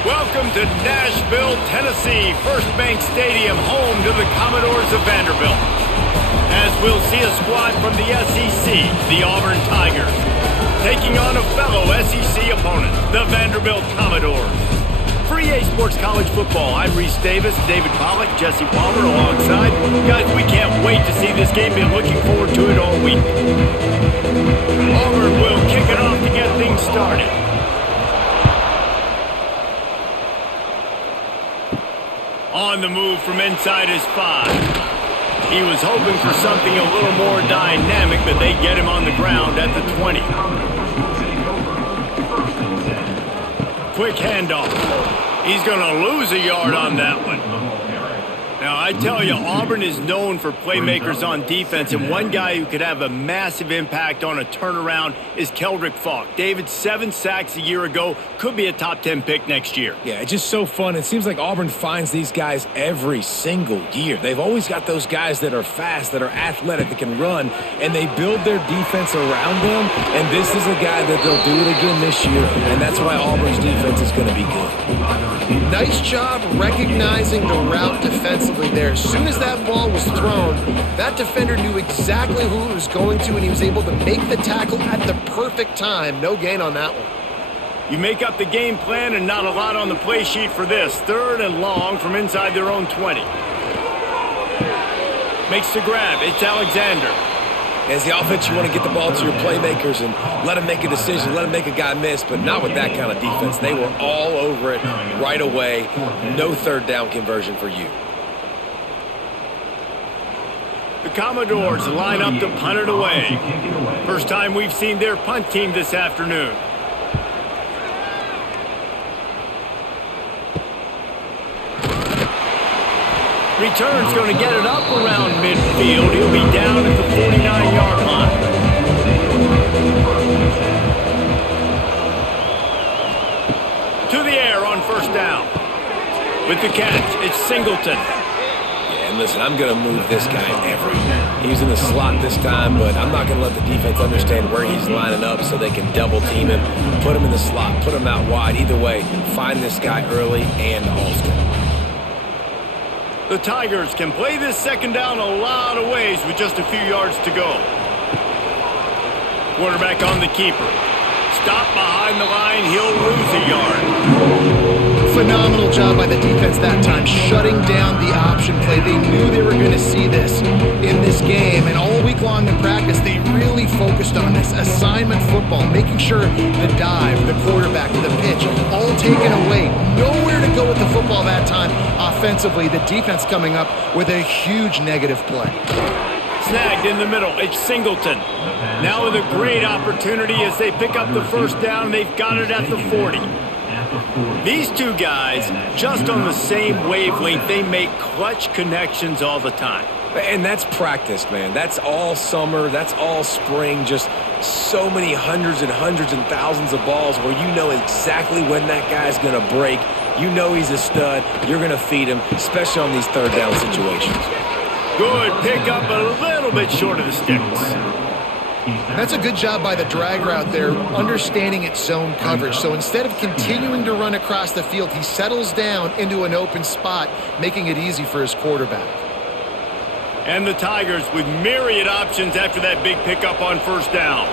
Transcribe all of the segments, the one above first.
Welcome to Nashville, Tennessee, First Bank Stadium, home to the Commodores of Vanderbilt. As we'll see a squad from the SEC, the Auburn Tigers, taking on a fellow SEC opponent, the Vanderbilt Commodores. For EA Sports College Football, I'm Reese Davis, David Pollack, Jesse Palmer alongside. Guys, we can't wait to see this game. Been looking forward to it all week. Auburn will kick it off to get things started. On the move from inside his 5. He was hoping for something a little more dynamic, but they get him on the ground at the 20. Quick handoff. He's going to lose a yard on that one. Now, I tell you, Auburn is known for playmakers on defense, and one guy who could have a massive impact on a turnaround is Keldrick Falk. David, 7 sacks a year ago, could be a top 10 pick next year. Yeah, it's just so fun. It seems like Auburn finds these guys every single year. They've always got those guys that are fast, that are athletic, that can run, and they build their defense around them, and this is a guy that they'll do it again this year, and that's why Auburn's defense is going to be good. Nice job recognizing the route defensively there. As soon as that ball was thrown, that defender knew exactly who it was going to, and he was able to make the tackle at the perfect time. No gain on that one. You make up the game plan and not a lot on the play sheet for this. 3rd and long from inside their own 20. Makes the grab. It's Alexander. As the offense, you want to get the ball to your playmakers and let them make a decision, let them make a guy miss, but not with that kind of defense. They were all over it right away. No 3rd down conversion for you. The Commodores line up to punt it away. First time we've seen their punt team this afternoon. Return's going to get it up around midfield. He'll be down at the 49-yard line. To the air on 1st down. With the catch, it's Singleton. And listen, I'm going to move this guy everywhere. He's in the slot this time, but I'm not going to let the defense understand where he's lining up so they can double team him, put him in the slot, put him out wide. Either way, find this guy early and often. The Tigers can play this 2nd down a lot of ways with just a few yards to go. Quarterback on the keeper. Stop behind the line, he'll lose a yard. Phenomenal job by the defense that time, shutting down the option play. They knew they were going to see this in this game, and all week long in practice, they really focused on this assignment football, making sure the dive, the quarterback, the pitch, all taken away. Nowhere to go with the football that time. Offensively, the defense coming up with a huge negative play. Snagged in the middle, it's Singleton. Now with a great opportunity as they pick up the 1st down, they've got it at the 40. These two guys, just on the same wavelength, they make clutch connections all the time. And that's practiced, man. That's all summer. That's all spring. Just so many hundreds and thousands of balls where you know exactly when that guy's going to break. You know he's a stud. You're going to feed him, especially on these 3rd down situations. Good pick up, a little bit short of the sticks. That's a good job by the drag route there, understanding its zone coverage. So instead of continuing to run across the field, he settles down into an open spot, making it easy for his quarterback. And the Tigers with myriad options after that big pickup on 1st down.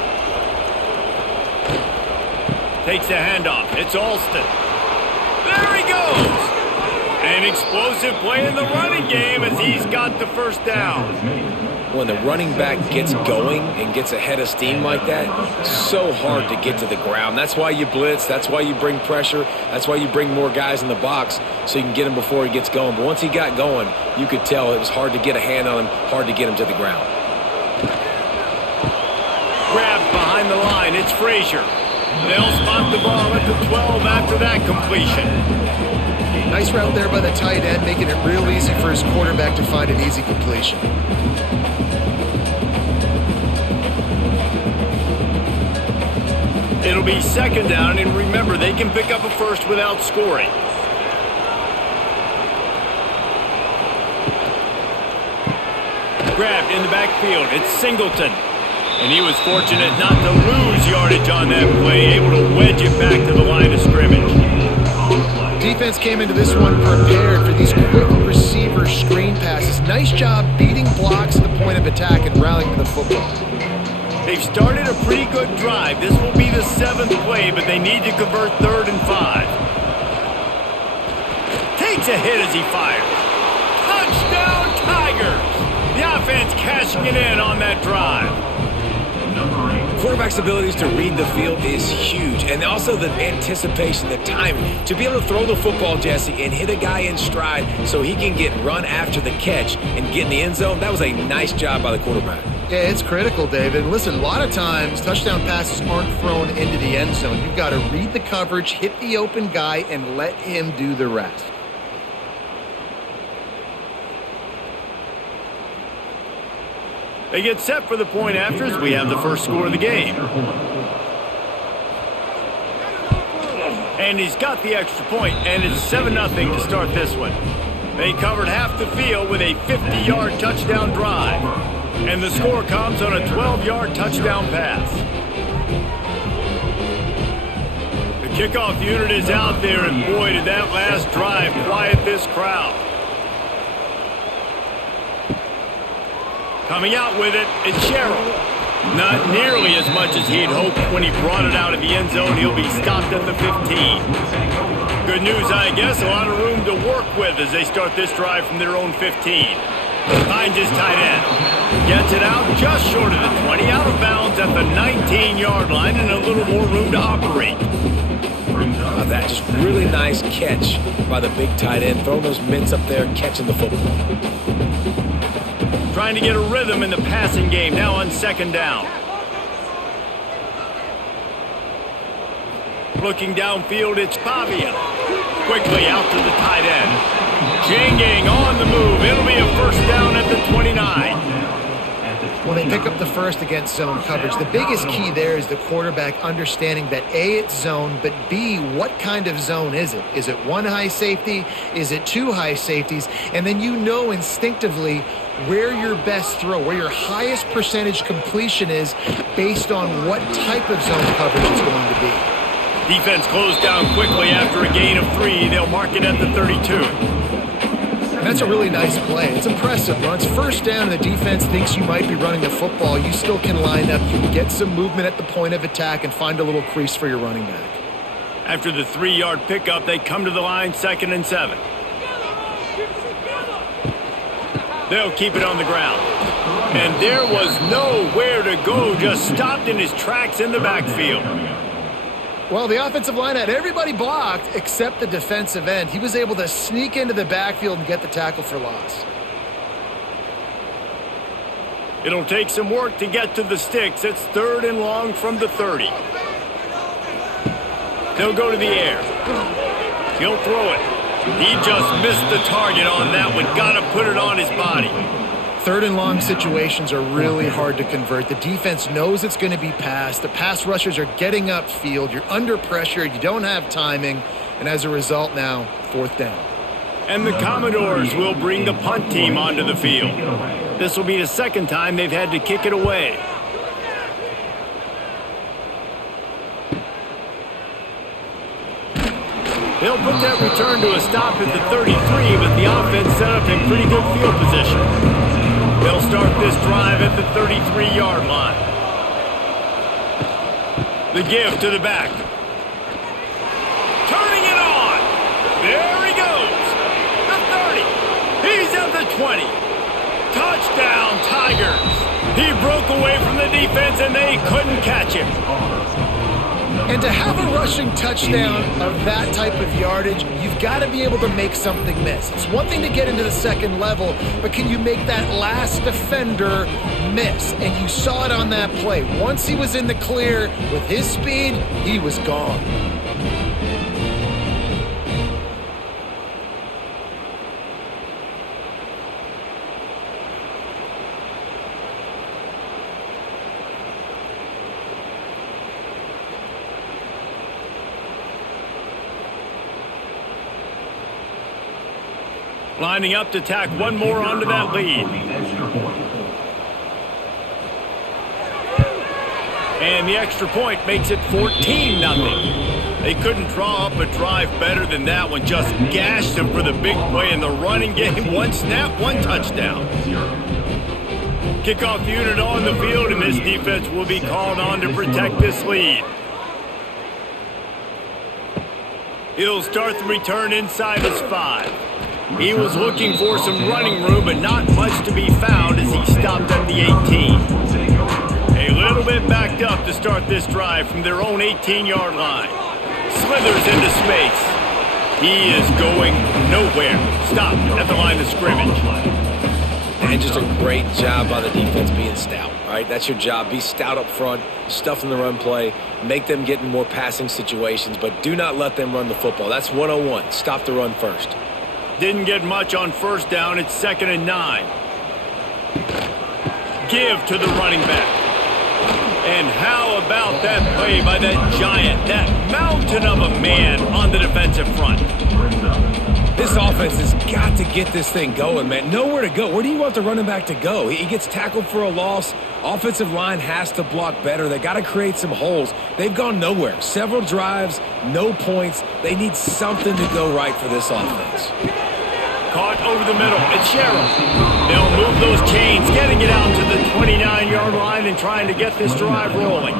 Takes the handoff. It's Alston. There he goes. An explosive play in the running game as he's got the 1st down. When the running back gets going and gets ahead of steam like that, so hard to get to the ground. That's why you blitz. That's why you bring pressure. That's why you bring more guys in the box so you can get him before he gets going. But once he got going, you could tell it was hard to get a hand on him, hard to get him to the ground. Grabbed behind the line. It's Frazier. They'll spot the ball at the 12 after that completion. Nice route there by the tight end, making it real easy for his quarterback to find an easy completion. It'll be 2nd down, and remember, they can pick up a 1st without scoring. Grabbed in the backfield. It's Singleton. And he was fortunate not to lose yardage on that play, able to wedge it back to the line of scrimmage. defense came into this one prepared for these quick receiver screen passes. Nice job beating blocks at the point of attack and rallying to the football. They've started a pretty good drive. This will be the 7th play, but they need to convert 3rd and 5. Takes a hit as he fires. Touchdown, Tigers! The offense cashing it in on that drive. Quarterback's abilities to read the field is huge, and also the anticipation, the timing. To be able to throw the football, Jesse, and hit a guy in stride so he can get run after the catch and get in the end zone, that was a nice job by the quarterback. Yeah, it's critical, David. And listen, a lot of times touchdown passes aren't thrown into the end zone. You've got to read the coverage, hit the open guy, and let him do the rest. They get set for the point after as we have the first score of the game. And he's got the extra point, and it's 7-0 to start this one. They covered half the field with a 50-yard touchdown drive. And the score comes on a 12-yard touchdown pass. The kickoff unit is out there, and boy, did that last drive quiet this crowd. Coming out with it, it's Sherrill. Not nearly as much as he'd hoped when he brought it out of the end zone. He'll be stopped at the 15. Good news, I guess. A lot of room to work with as they start this drive from their own 15. Finds his tight end. Gets it out just short of the 20. Out of bounds at the 19-yard line and a little more room to operate. That just really nice catch by the big tight end. Throwing those mitts up there, catching the football. Trying to get a rhythm in the passing game now on 2nd down. Looking downfield, it's Pavia. Quickly out to the tight end. Janging on the move. It'll be a first down at the 29. When they pick up the first against zone coverage, the biggest key there is the quarterback understanding that A, it's zone, but B, what kind of zone is it? Is it 1 high safety? Is it 2 high safeties? And then you know instinctively where your best throw, where your highest percentage completion is based on what type of zone coverage it's going to be. Defense closed down quickly after a gain of 3. They'll mark it at the 32. That's a really nice play. It's impressive. When it's first down and the defense thinks you might be running the football, you still can line up. You can get some movement at the point of attack and find a little crease for your running back. After the 3-yard pickup, they come to the line 2nd and 7. They'll keep it on the ground. And there was nowhere to go, just stopped in his tracks in the backfield. Well, the offensive line had everybody blocked except the defensive end. He was able to sneak into the backfield and get the tackle for loss. It'll take some work to get to the sticks. It's 3rd and long from the 30. They'll go to the air. He'll throw it. He just missed the target on that one. Got to put it on his body. 3rd and long situations are really hard to convert. The defense knows it's going to be passed. The pass rushers are getting upfield. You're under pressure. You don't have timing. And as a result now, 4th down. And the Commodores will bring the punt team onto the field. This will be the 2nd time they've had to kick it away. They'll put that return to a stop at the 33, but the offense set up in pretty good field position. They'll start this drive at the 33-yard line. The give to the back. Turning it on. There he goes. The 30. He's at the 20. Touchdown, Tigers. He broke away from the defense, and they couldn't catch him. And to have a rushing touchdown of that type of yardage, you've got to be able to make something miss. It's one thing to get into the 2nd level, but can you make that last defender miss? And you saw it on that play. Once he was in the clear with his speed, he was gone. Lining up to tack one more onto that lead. And the extra point makes it 14-0. They couldn't draw up a drive better than that one. Just gashed them for the big play in the running game. One snap, one touchdown. Kickoff unit on the field, and this defense will be called on to protect this lead. He'll start the return inside his 5. He was looking for some running room, but not much to be found as he stopped at the 18. A little bit backed up to start this drive from their own 18-yard line. Slithers into space. He is going nowhere. Stopped at the line of scrimmage. And just a great job by the defense being stout, all right? That's your job. Be stout up front, stuff in the run play, make them get in more passing situations, but do not let them run the football. That's 101. Stop the run first. Didn't get much on first down. It's 2nd and 9. Give to the running back. And how about that play by that giant, that mountain of a man on the defensive front? This offense has got to get this thing going, man. Nowhere to go. Where do you want the running back to go? He gets tackled for a loss. Offensive line has to block better. They got to create some holes. They've gone nowhere. Several drives, no points. They need something to go right for this offense. Caught over the middle. It's Sherrill. They'll move those chains, getting it out to the 29-yard line and trying to get this drive rolling.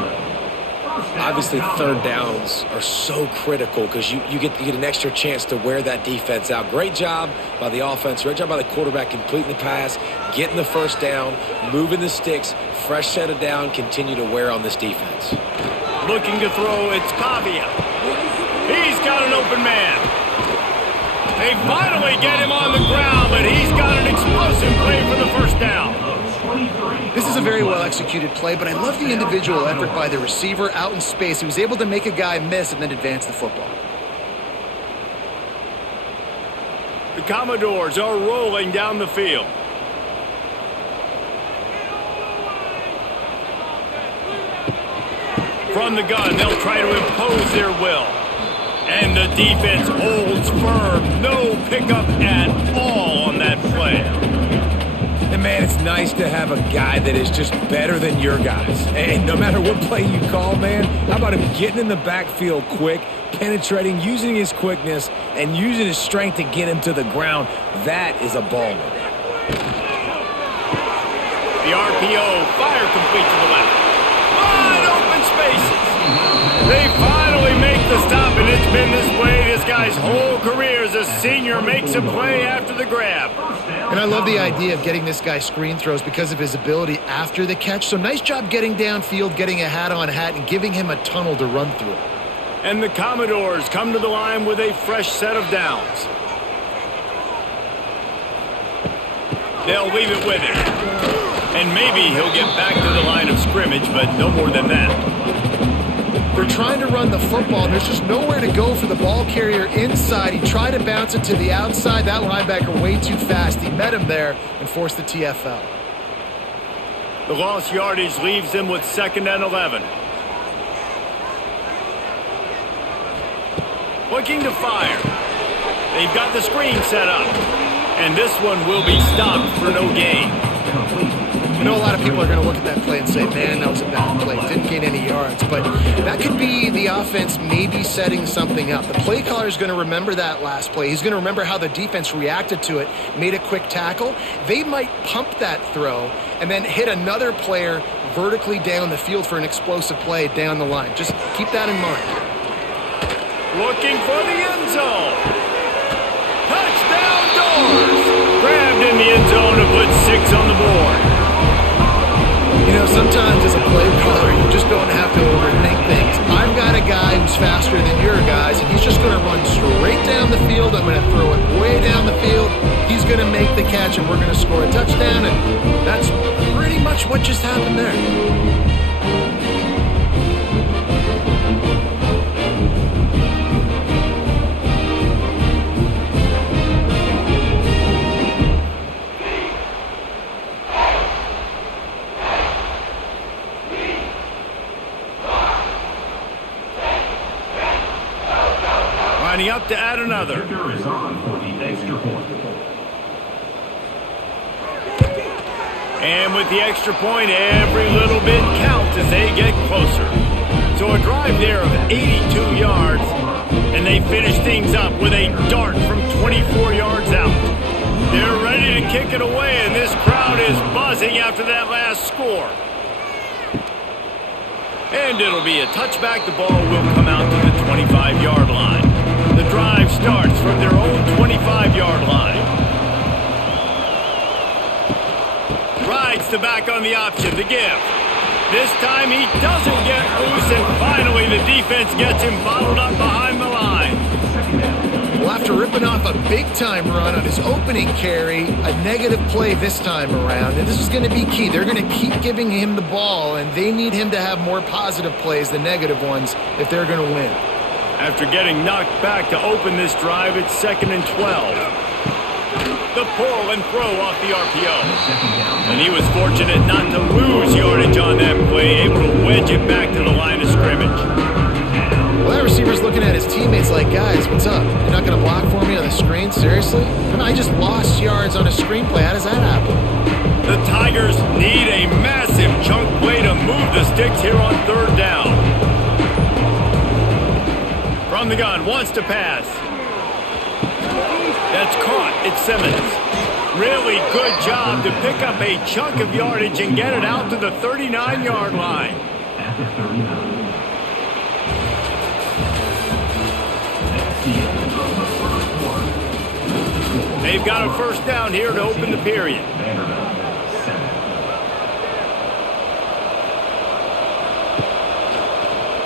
Obviously, third downs are so critical because you get an extra chance to wear that defense out. Great job by the offense. Great job by the quarterback completing the pass, getting the first down, moving the sticks, fresh set of down, continue to wear on this defense. Looking to throw, it's Pavia. He's got an open man. They finally get him on the ground, but he's got an explosive play for the first down. This is a very well-executed play, but I love the individual effort by the receiver out in space. He was able to make a guy miss and then advance the football. The Commodores are rolling down the field. From the gun, they'll try to impose their will. And the defense holds firm. No pickup at all on that play. And, man, it's nice to have a guy that is just better than your guys. And no matter what play you call, man, how about him getting in the backfield quick, penetrating, using his quickness, and using his strength to get him to the ground? That is a baller. The RPO, fire complete to the left. Wide open spaces. They finally make the stop, and it's been this way this guy's whole career as a senior makes a play after the grab. And I love the idea of getting this guy screen throws because of his ability after the catch. So nice job getting downfield, getting a hat-on-hat, and giving him a tunnel to run through. And the Commodores come to the line with a fresh set of downs. They'll leave it with him. And maybe he'll get back to the line of scrimmage, but no more than that. They're trying to run the football, and there's just nowhere to go for the ball carrier inside. He tried to bounce it to the outside. That linebacker way too fast. He met him there and forced the TFL. The lost yardage leaves them with 2nd and 11. Looking to fire. They've got the screen set up. And this one will be stopped for no gain. I know a lot of people are going to look at that play and say, man, that was a bad play. Didn't gain any yards. But that could be the offense maybe setting something up. The play caller is going to remember that last play. He's going to remember how the defense reacted to it, made a quick tackle. They might pump that throw and then hit another player vertically down the field for an explosive play down the line. Just keep that in mind. Looking for the end zone. Touchdown Doors! Grabbed in the end zone to put 6 on the board. You know, sometimes as a play caller, you just don't have to overthink things. I've got a guy who's faster than your guys, and he's just going to run straight down the field. I'm going to throw it way down the field. He's going to make the catch, and we're going to score a touchdown, and that's pretty much what just happened there. Up to add another. And with the extra point, every little bit counts as they get closer. So a drive there of 82 yards, and they finish things up with a dart from 24 yards out. They're ready to kick it away, and this crowd is buzzing after that last score. And it'll be a touchback. The ball will come out to the 25-yard line. The drive starts from their own 25-yard line. Rides the back on the option, the give. This time he doesn't get loose, and finally the defense gets him bottled up behind the line. Well, after ripping off a big-time run on his opening carry, a negative play this time around, and this is going to be key. They're going to keep giving him the ball, and they need him to have more positive plays than negative ones if they're going to win. After getting knocked back to open this drive, it's 2nd and 12. The pull and throw off the RPO. And he was fortunate not to lose yardage on that play, able to wedge it back to the line of scrimmage. Well, that receiver's looking at his teammates like, guys, what's up? You're not going to block for me on the screen? Seriously? I just lost yards on a screenplay. How does that happen? The Tigers need a massive chunk play to move the sticks here on 3rd down. From the gun, wants to pass. That's caught. It's Simmons. Really good job to pick up a chunk of yardage and get it out to the 39-yard line. At the 39. They've got a 1st down here to open the period.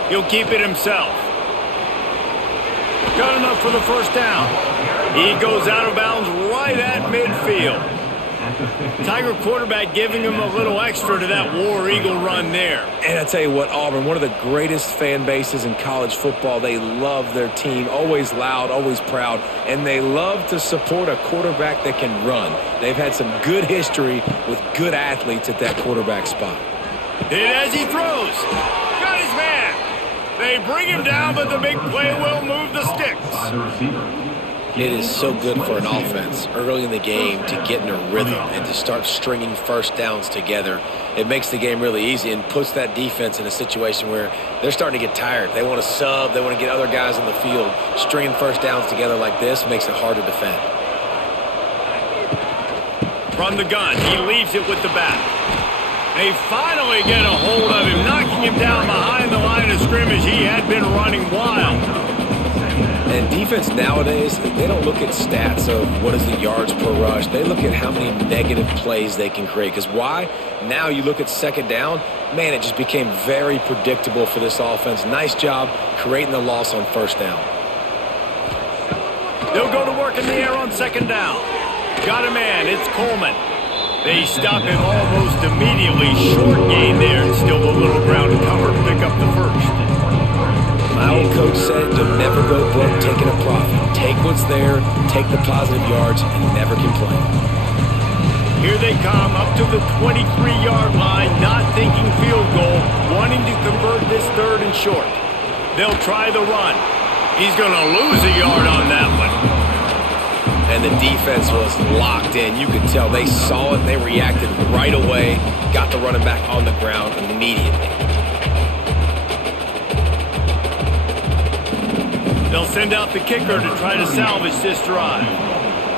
He'll keep it himself. Got enough for the 1st down. He goes out of bounds right at midfield. Tiger quarterback giving him a little extra to that War Eagle run there. And I tell you what, Auburn, one of the greatest fan bases in college football. They love their team, always loud, always proud, and they love to support a quarterback that can run. They've had some good history with good athletes at that quarterback spot. Hit as he throws. Got his man. They bring him down, but the big play will move the sticks. It is so good for an offense early in the game to get in a rhythm and to start stringing 1st downs together. It makes the game really easy and puts that defense in a situation where they're starting to get tired. They want to sub. They want to get other guys on the field. Stringing 1st downs together like this makes it hard to defend. From the gun, he leaves it with the back. They finally get a hold of him, knocking him down behind the line of scrimmage. He had been running wild. And defense nowadays, they don't look at stats of what is the yards per rush. They look at how many negative plays they can create. Because why? Now you look at 2nd down, man, it just became very predictable for this offense. Nice job creating the loss on 1st down. They'll go to work in the air on 2nd down. Got a man, it's Coleman. They stop him almost immediately. Short gain there, and still a little ground to cover to pick up the 1st. My old coach said, you'll never go broke taking a profit. Take what's there, take the positive yards, and never complain. Here they come up to the 23-yard line, not thinking field goal, wanting to convert this 3rd and short. They'll try the run. He's going to lose a yard on that one. And the defense was locked in. You could tell they saw it. They reacted right away, got the running back on the ground immediately. They'll send out the kicker to try to salvage this drive.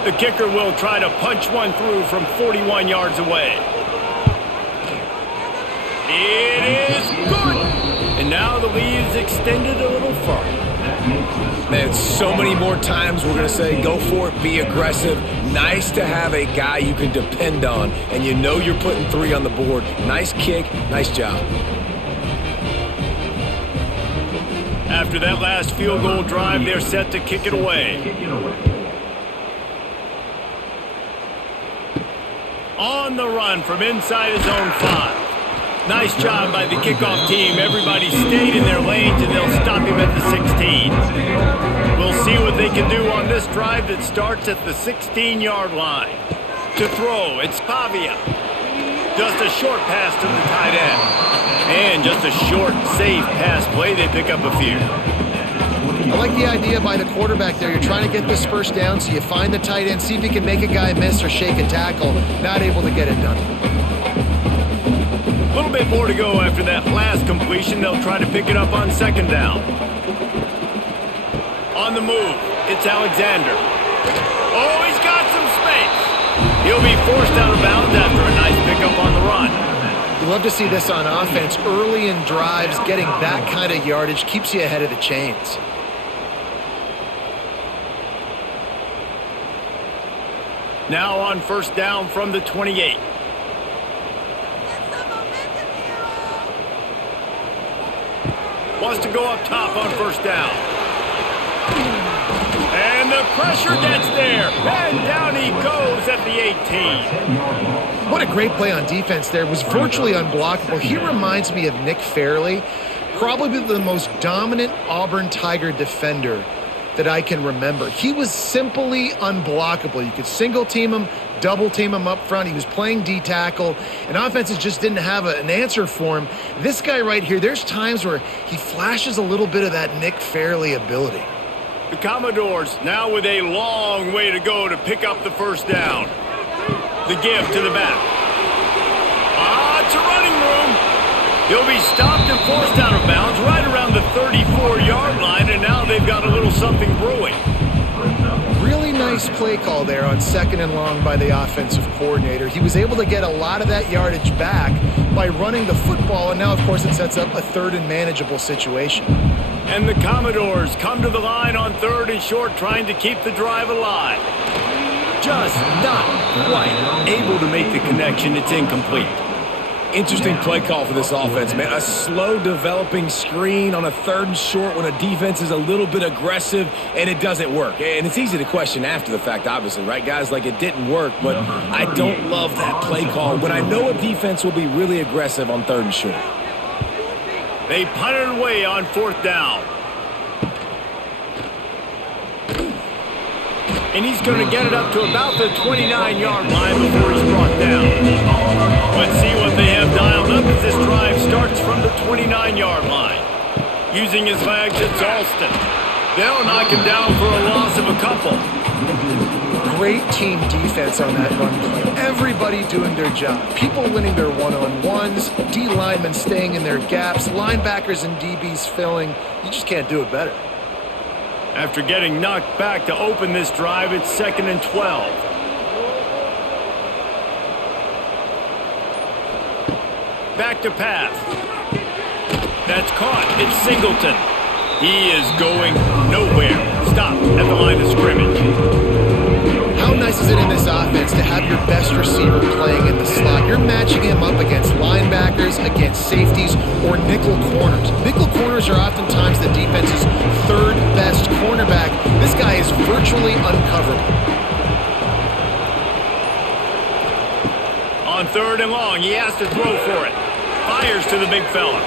The kicker will try to punch one through from 41 yards away. It is good! And now the lead is extended a little farther. Man, so many more times we're going to say, go for it, be aggressive. Nice to have a guy you can depend on, and you know you're putting 3 on the board. Nice kick, nice job. After that last field goal drive, they're set to kick it away. On the run from inside his own 5. Nice job by the kickoff team. Everybody stayed in their lanes, and they'll stop him at the 16. We'll see what they can do on this drive that starts at the 16-yard line. To throw, it's Pavia. Just a short pass to the tight end. And just a short, safe pass play. They pick up a few. I like the idea by the quarterback there. You're trying to get this 1st down, so you find the tight end, see if he can make a guy miss or shake a tackle. Not able to get it done. A little bit more to go after that last completion. They'll try to pick it up on second down. On the move, it's Alexander. Oh, he's got some space. He'll be forced out of bounds after a nice pickup on the run. You love to see this on offense. Early in drives, getting that kind of yardage keeps you ahead of the chains. Now on first down from the 28. Wants to go up top on first down. And the pressure gets there. And down he goes at the 18. What a great play on defense there. Was virtually unblockable. He reminds me of Nick Fairley, probably the most dominant Auburn Tiger defender that I can remember. He was simply unblockable. You could single team him, double team him up front. He was playing D-tackle, and offenses just didn't have an answer for him. This guy right here, there's times where he flashes a little bit of that Nick Fairley ability. The Commodores now with a long way to go to pick up the first down. The give to the back. It's a running room. He'll be stopped and forced out of bounds right around the 34-yard line, and now they've got a little something brewing. Really nice play call there on second and long by the offensive coordinator. He was able to get a lot of that yardage back by running the football, and now, of course, it sets up a third and manageable situation. And the Commodores come to the line on third and short, trying to keep the drive alive. Just not quite able to make the connection. It's incomplete. Interesting play call for this offense, man. A slow developing screen on a third and short when a defense is a little bit aggressive and it doesn't work. And it's easy to question after the fact, obviously, right, guys? Like, it didn't work, but I don't love that play call when I know a defense will be really aggressive on third and short. They punt it away on fourth down. And he's going to get it up to about the 29-yard line before he's brought down. Let's see what they have dialed up as this drive starts from the 29-yard line. Using his legs, it's Alston. They'll knock him down for a loss of a couple. Great team defense on that run play. Everybody doing their job. People winning their one-on-ones, D linemen staying in their gaps, linebackers and DBs filling. You just can't do it better. After getting knocked back to open this drive, it's 2nd and 12. Back to pass. That's caught. It's Singleton. He is going nowhere. Stop at the line of scrimmage. How nice is it in this offense to have your best receiver playing in the slot? You're matching him up against linebackers, against safeties, or nickel corners. Nickel corners are oftentimes the defense's third best cornerback. This guy is virtually uncoverable. On third and long, he has to throw for it. Fires to the big fella.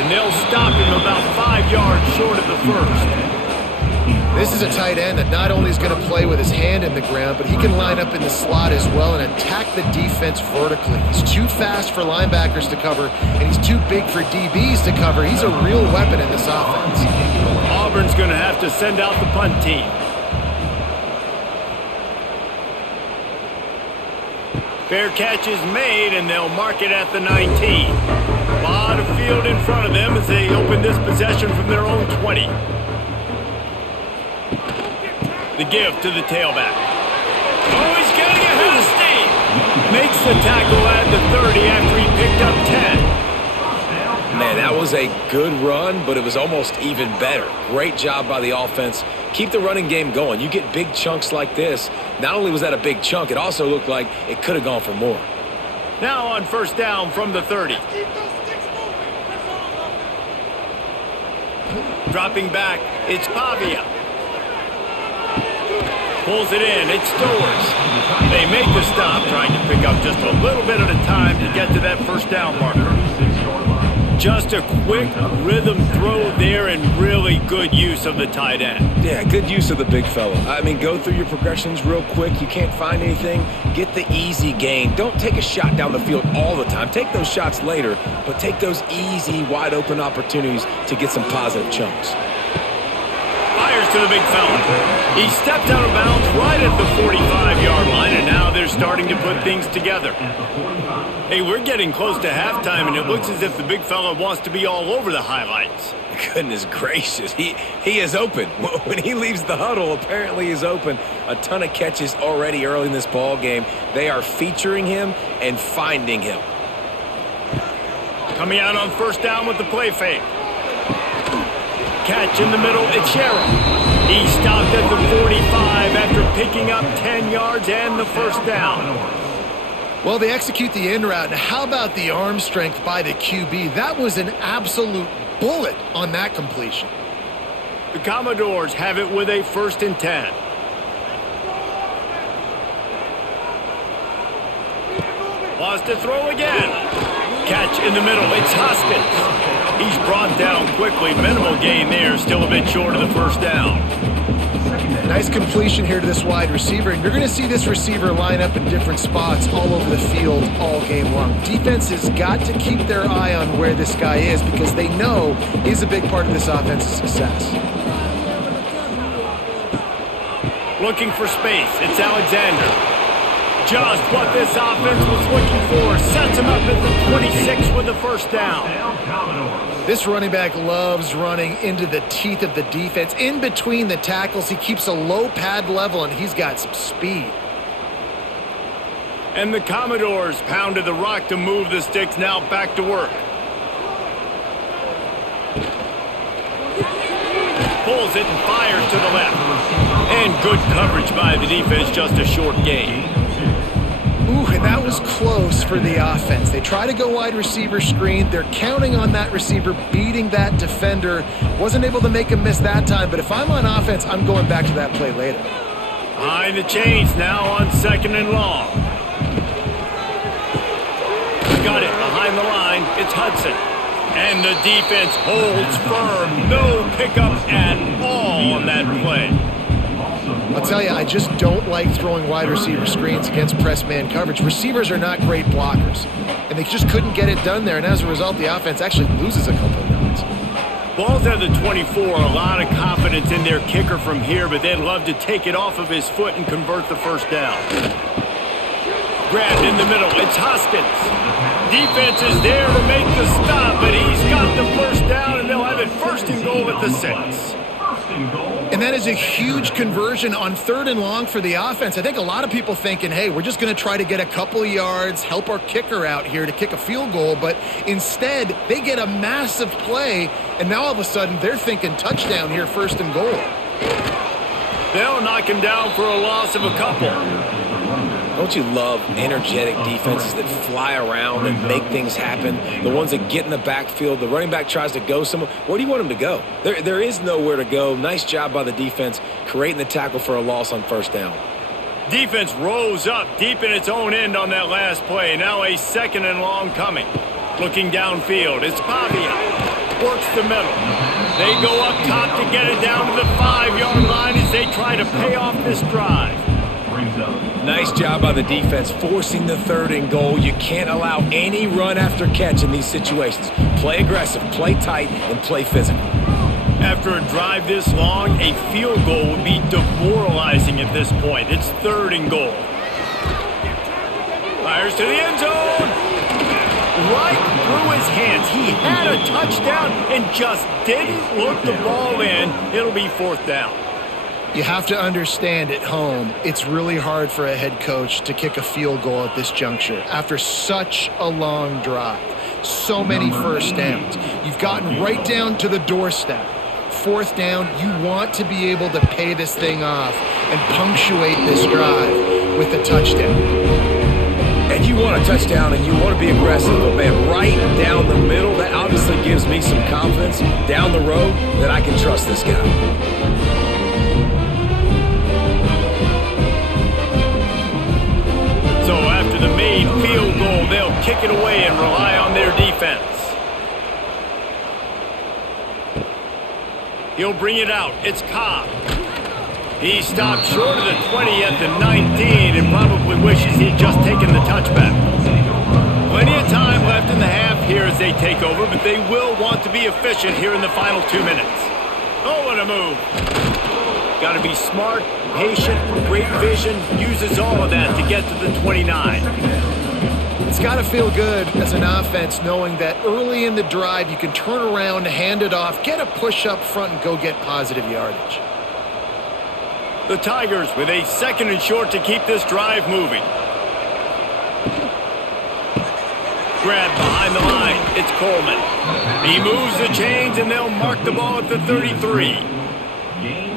And they'll stop him about 5 yards short of the first. This is a tight end that not only is going to play with his hand in the ground, but he can line up in the slot as well and attack the defense vertically. He's too fast for linebackers to cover, and he's too big for DBs to cover. He's a real weapon in this offense. Auburn's going to have to send out the punt team. Fair catch is made, and they'll mark it at the 19. A lot of field in front of them as they open this possession from their own 20. The give to the tailback. Oh, he's getting ahead of steam. Makes the tackle at the 30 after he picked up 10. Man, that was a good run, but it was almost even better. Great job by the offense. Keep the running game going. You get big chunks like this. Not only was that a big chunk, it also looked like it could have gone for more. Now on first down from the 30. Dropping back, it's Pavia. Pulls it in, it's Stowers. They make the stop, trying to pick up just a little bit at a time to get to that first down marker. Just a quick rhythm throw there and really good use of the tight end. Yeah, good use of the big fella. I mean, go through your progressions real quick. You can't find anything. Get the easy gain. Don't take a shot down the field all the time. Take those shots later, but take those easy, wide-open opportunities to get some positive chunks. Fires to the big fella. He stepped out of bounds right at the 45-yard line, and now they're they're starting to put things together. Hey, we're getting close to halftime, and it looks as if the big fella wants to be all over the highlights. Goodness gracious, he is open. When he leaves the huddle, apparently he's open. A ton of catches already early in this ball game. They are featuring him and finding him. Coming out on first down with the play fake. Catch in the middle, it's Sherrill. He stopped at the 45 after picking up 10 yards and the first down. Well, they execute the in route. Now, how about the arm strength by the QB? That was an absolute bullet on that completion. The Commodores have it with a 1st and 10. Wants to throw again. Catch in the middle, it's Hoskins. He's brought down quickly. Minimal gain there, still a bit short of the first down. Nice completion here to this wide receiver, and you're going to see this receiver line up in different spots all over the field all game long. Defense has got to keep their eye on where this guy is because they know he's a big part of this offense's success. Looking for space, it's Alexander. Just what this offense was looking for. Sets him up at the 26 with the first down. This running back loves running into the teeth of the defense. In between the tackles, he keeps a low pad level, and he's got some speed. And the Commodores pounded the rock to move the sticks, now back to work. Pulls it and fires to the left. And good coverage by the defense, just a short gain. Ooh, and that was close for the offense. They try to go wide receiver screen. They're counting on that receiver beating that defender. Wasn't able to make him miss that time, but if I'm on offense, I'm going back to that play later. Behind the chains now on 2nd and long. Got it behind the line. It's Hudson. And the defense holds firm. No pickup at all on that play. I'll tell you, I just don't like throwing wide receiver screens against press man coverage. Receivers are not great blockers, and they just couldn't get it done there, and as a result, the offense actually loses a couple of yards. Ball's at the 24, a lot of confidence in their kicker from here, but they'd love to take it off of his foot and convert the first down. Grabbed in the middle, it's Hoskins. Defense is there to make the stop, but he's got the first down, and they'll have it 1st and goal at the 6. And that is a huge conversion on 3rd and long for the offense. I think a lot of people thinking, hey, we're just going to try to get a couple of yards, help our kicker out here to kick a field goal. But instead, they get a massive play, and now all of a sudden they're thinking touchdown here, 1st and goal. They'll knock him down for a loss of a couple. Don't you love energetic defenses that fly around and make things happen? The ones that get in the backfield, the running back tries to go somewhere. Where do you want him to go? There is nowhere to go. Nice job by the defense creating the tackle for a loss on 1st down. Defense rose up deep in its own end on that last play. Now a 2nd and long coming. Looking downfield, it's Pavia. Works the middle. They go up top to get it down to the 5-yard line as they try to pay off this drive. Nice job by the defense forcing the 3rd and goal. You can't allow any run after catch in these situations. Play aggressive, play tight, and play physical. After a drive this long, a field goal would be demoralizing at this point. It's 3rd and goal. Fires to the end zone. Right through his hands. He had a touchdown and just didn't look the ball in. It'll be 4th down. You have to understand at home, it's really hard for a head coach to kick a field goal at this juncture after such a long drive. So many first downs. You've gotten right down to the doorstep. 4th down, you want to be able to pay this thing off and punctuate this drive with a touchdown. And you want a touchdown and you want to be aggressive, but man, right down the middle, that obviously gives me some confidence down the road that I can trust this guy. So after the made field goal, they'll kick it away and rely on their defense. He'll bring it out. It's Cobb. He stopped short of the 20 at the 19 and probably wishes he'd just taken the touchback. Plenty of time left in the half here as they take over, but they will want to be efficient here in the final 2 minutes. Oh, what a move. Got to be smart, patient, great vision, uses all of that to get to the 29. It's got to feel good as an offense knowing that early in the drive you can turn around, hand it off, get a push up front, and go get positive yardage. The Tigers with a 2nd and short to keep this drive moving. Grab behind the line. It's Coleman. He moves the chains, and they'll mark the ball at the 33.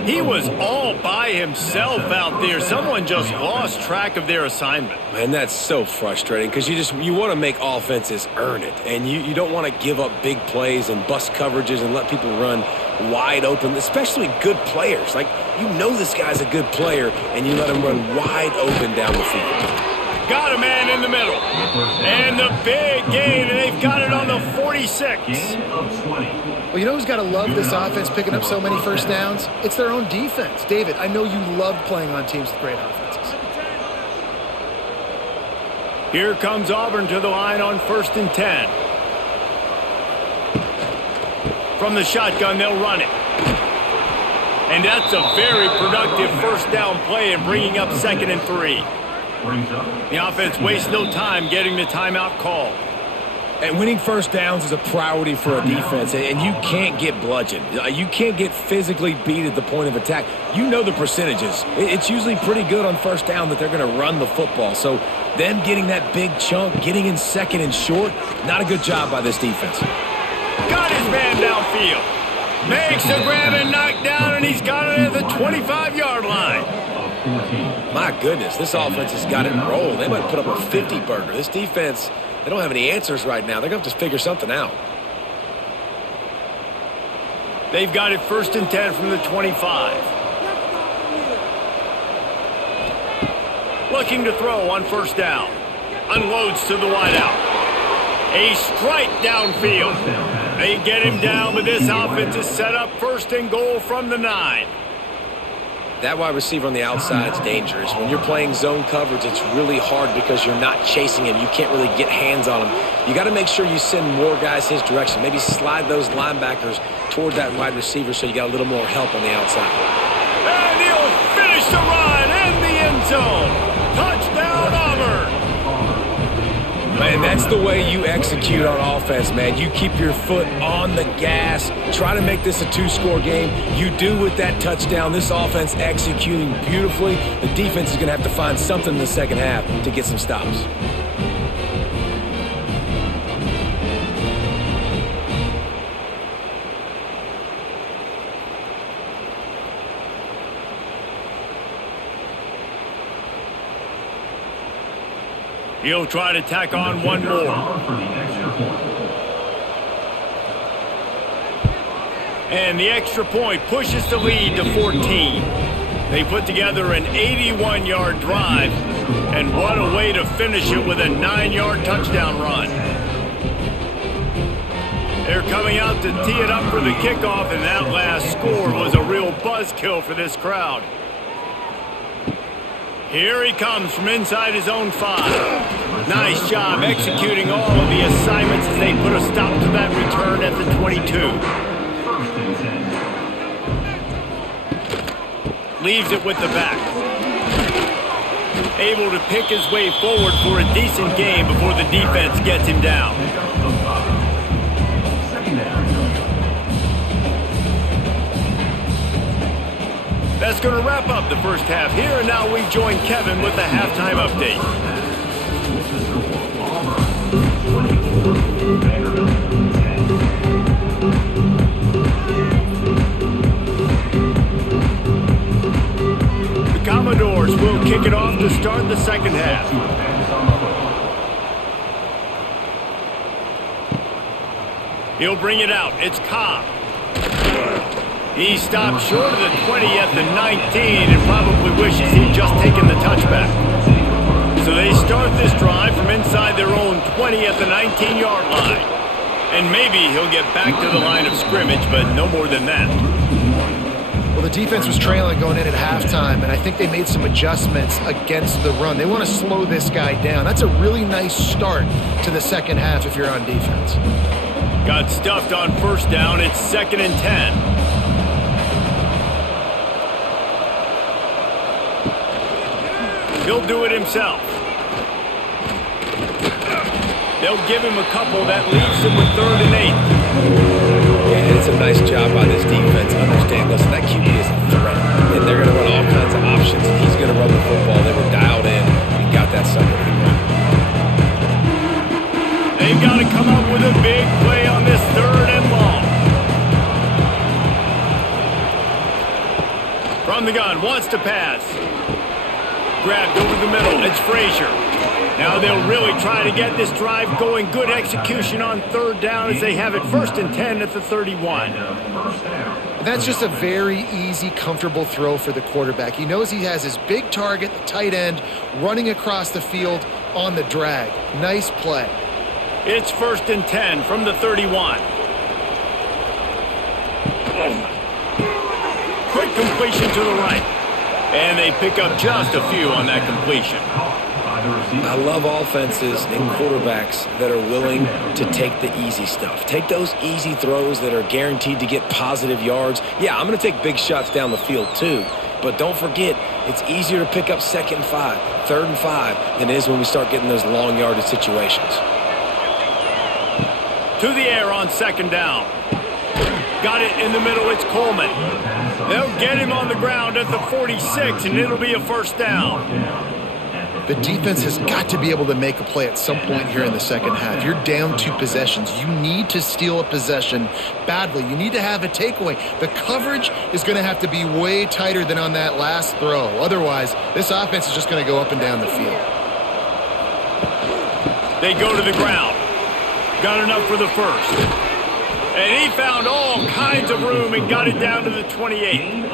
He was all by himself out there. Someone just lost track of their assignment. Man, that's so frustrating because you want to make offenses earn it, and you don't want to give up big plays and bust coverages and let people run wide open, especially good players. Like, you know this guy's a good player, and you let him run wide open down the field. Got a man in the middle. And the big gain, and they've got it on the 46. Well, you know who's got to love this offense picking up so many first downs? It's their own defense. David, I know you love playing on teams with great offenses. Here comes Auburn to the line on 1st and 10. From the shotgun, they'll run it. And that's a very productive first down play and bringing up 2nd and 3. The offense wastes no time getting the timeout called. And winning first downs is a priority for a defense, and you can't get bludgeoned. You can't get physically beat at the point of attack. You know the percentages. It's usually pretty good on first down that they're going to run the football. So them getting that big chunk, getting in 2nd and short, not a good job by this defense. Got his man downfield. Makes a grab and knocked down, and he's got it at the 25-yard line. My goodness, this offense has got it rolled. They might put up a 50-burger. This defense, they don't have any answers right now. They're going to have to figure something out. They've got it 1st and 10 from the 25. Looking to throw on 1st down. Unloads to the wideout. A strike downfield. They get him down, but this offense is set up 1st and goal from the 9. That wide receiver on the outside is dangerous. When you're playing zone coverage, it's really hard because you're not chasing him. You can't really get hands on him. You got to make sure you send more guys his direction. Maybe slide those linebackers toward that wide receiver so you got a little more help on the outside. And he'll finish the run in the end zone. Touchdown, Auburn. Man, that's the way you execute on offense, man. You keep your foot on the gas. Try to make this a 2-score game. You do with that touchdown. This offense executing beautifully. The defense is going to have to find something in the second half to get some stops. He'll try to tack on one more. And the extra point pushes the lead to 14. They put together an 81-yard drive, and what a way to finish it with a 9-yard touchdown run. They're coming out to tee it up for the kickoff, and that last score was a real buzzkill for this crowd. Here he comes from inside his own 5. Nice job executing all of the assignments as they put a stop to that return at the 22. Leaves it with the back. Able to pick his way forward for a decent game before the defense gets him down. That's going to wrap up the first half here, and now we join Kevin with the halftime update. The Commodores will kick it off to start the second half. He'll bring it out. It's Cobb. He stopped short of the 20 at the 19 and probably wishes he'd just taken the touchback. So they start this drive from inside their own 20 at the 19-yard line. And maybe he'll get back to the line of scrimmage, but no more than that. Well, the defense was trailing going in at halftime, and I think they made some adjustments against the run. They want to slow this guy down. That's a really nice start to the second half if you're on defense. Got stuffed on first down. It's 2nd and 10. He'll do it himself. They'll give him a couple that leaves him with 3rd and 8. And it's a nice job by this defense. Understand, listen, that QB is a threat. And they're going to run all kinds of options. And he's going to run the football. They were dialed in and got that sucker to the ground. They've got to come up with a big play on this 3rd and long. From the gun, wants to pass. Grabbed over the middle. It's Frazier. Now they'll really try to get this drive going. Good execution on 3rd down as they have it 1st and 10 at the 31. That's just a very easy, comfortable throw for the quarterback. He knows he has his big target, the tight end, running across the field on the drag. Nice play. It's 1st and 10 from the 31. Quick completion to the right. And they pick up just a few on that completion. I love offenses and quarterbacks that are willing to take the easy stuff. Take those easy throws that are guaranteed to get positive yards. Yeah, I'm going to take big shots down the field too. But don't forget, it's easier to pick up 2nd and 5, 3rd and 5 than it is when we start getting those long yardage situations. To the air on 2nd down. Got it in the middle. It's Coleman. They'll get him on the ground at the 46, and it'll be a 1st down. The defense has got to be able to make a play at some point here in the second half. You're down 2 possessions. You need to steal a possession badly. You need to have a takeaway. The coverage is going to have to be way tighter than on that last throw. Otherwise, this offense is just going to go up and down the field. They go to the ground. Got enough for the 1st. And he found all kinds of room and got it down to the 28.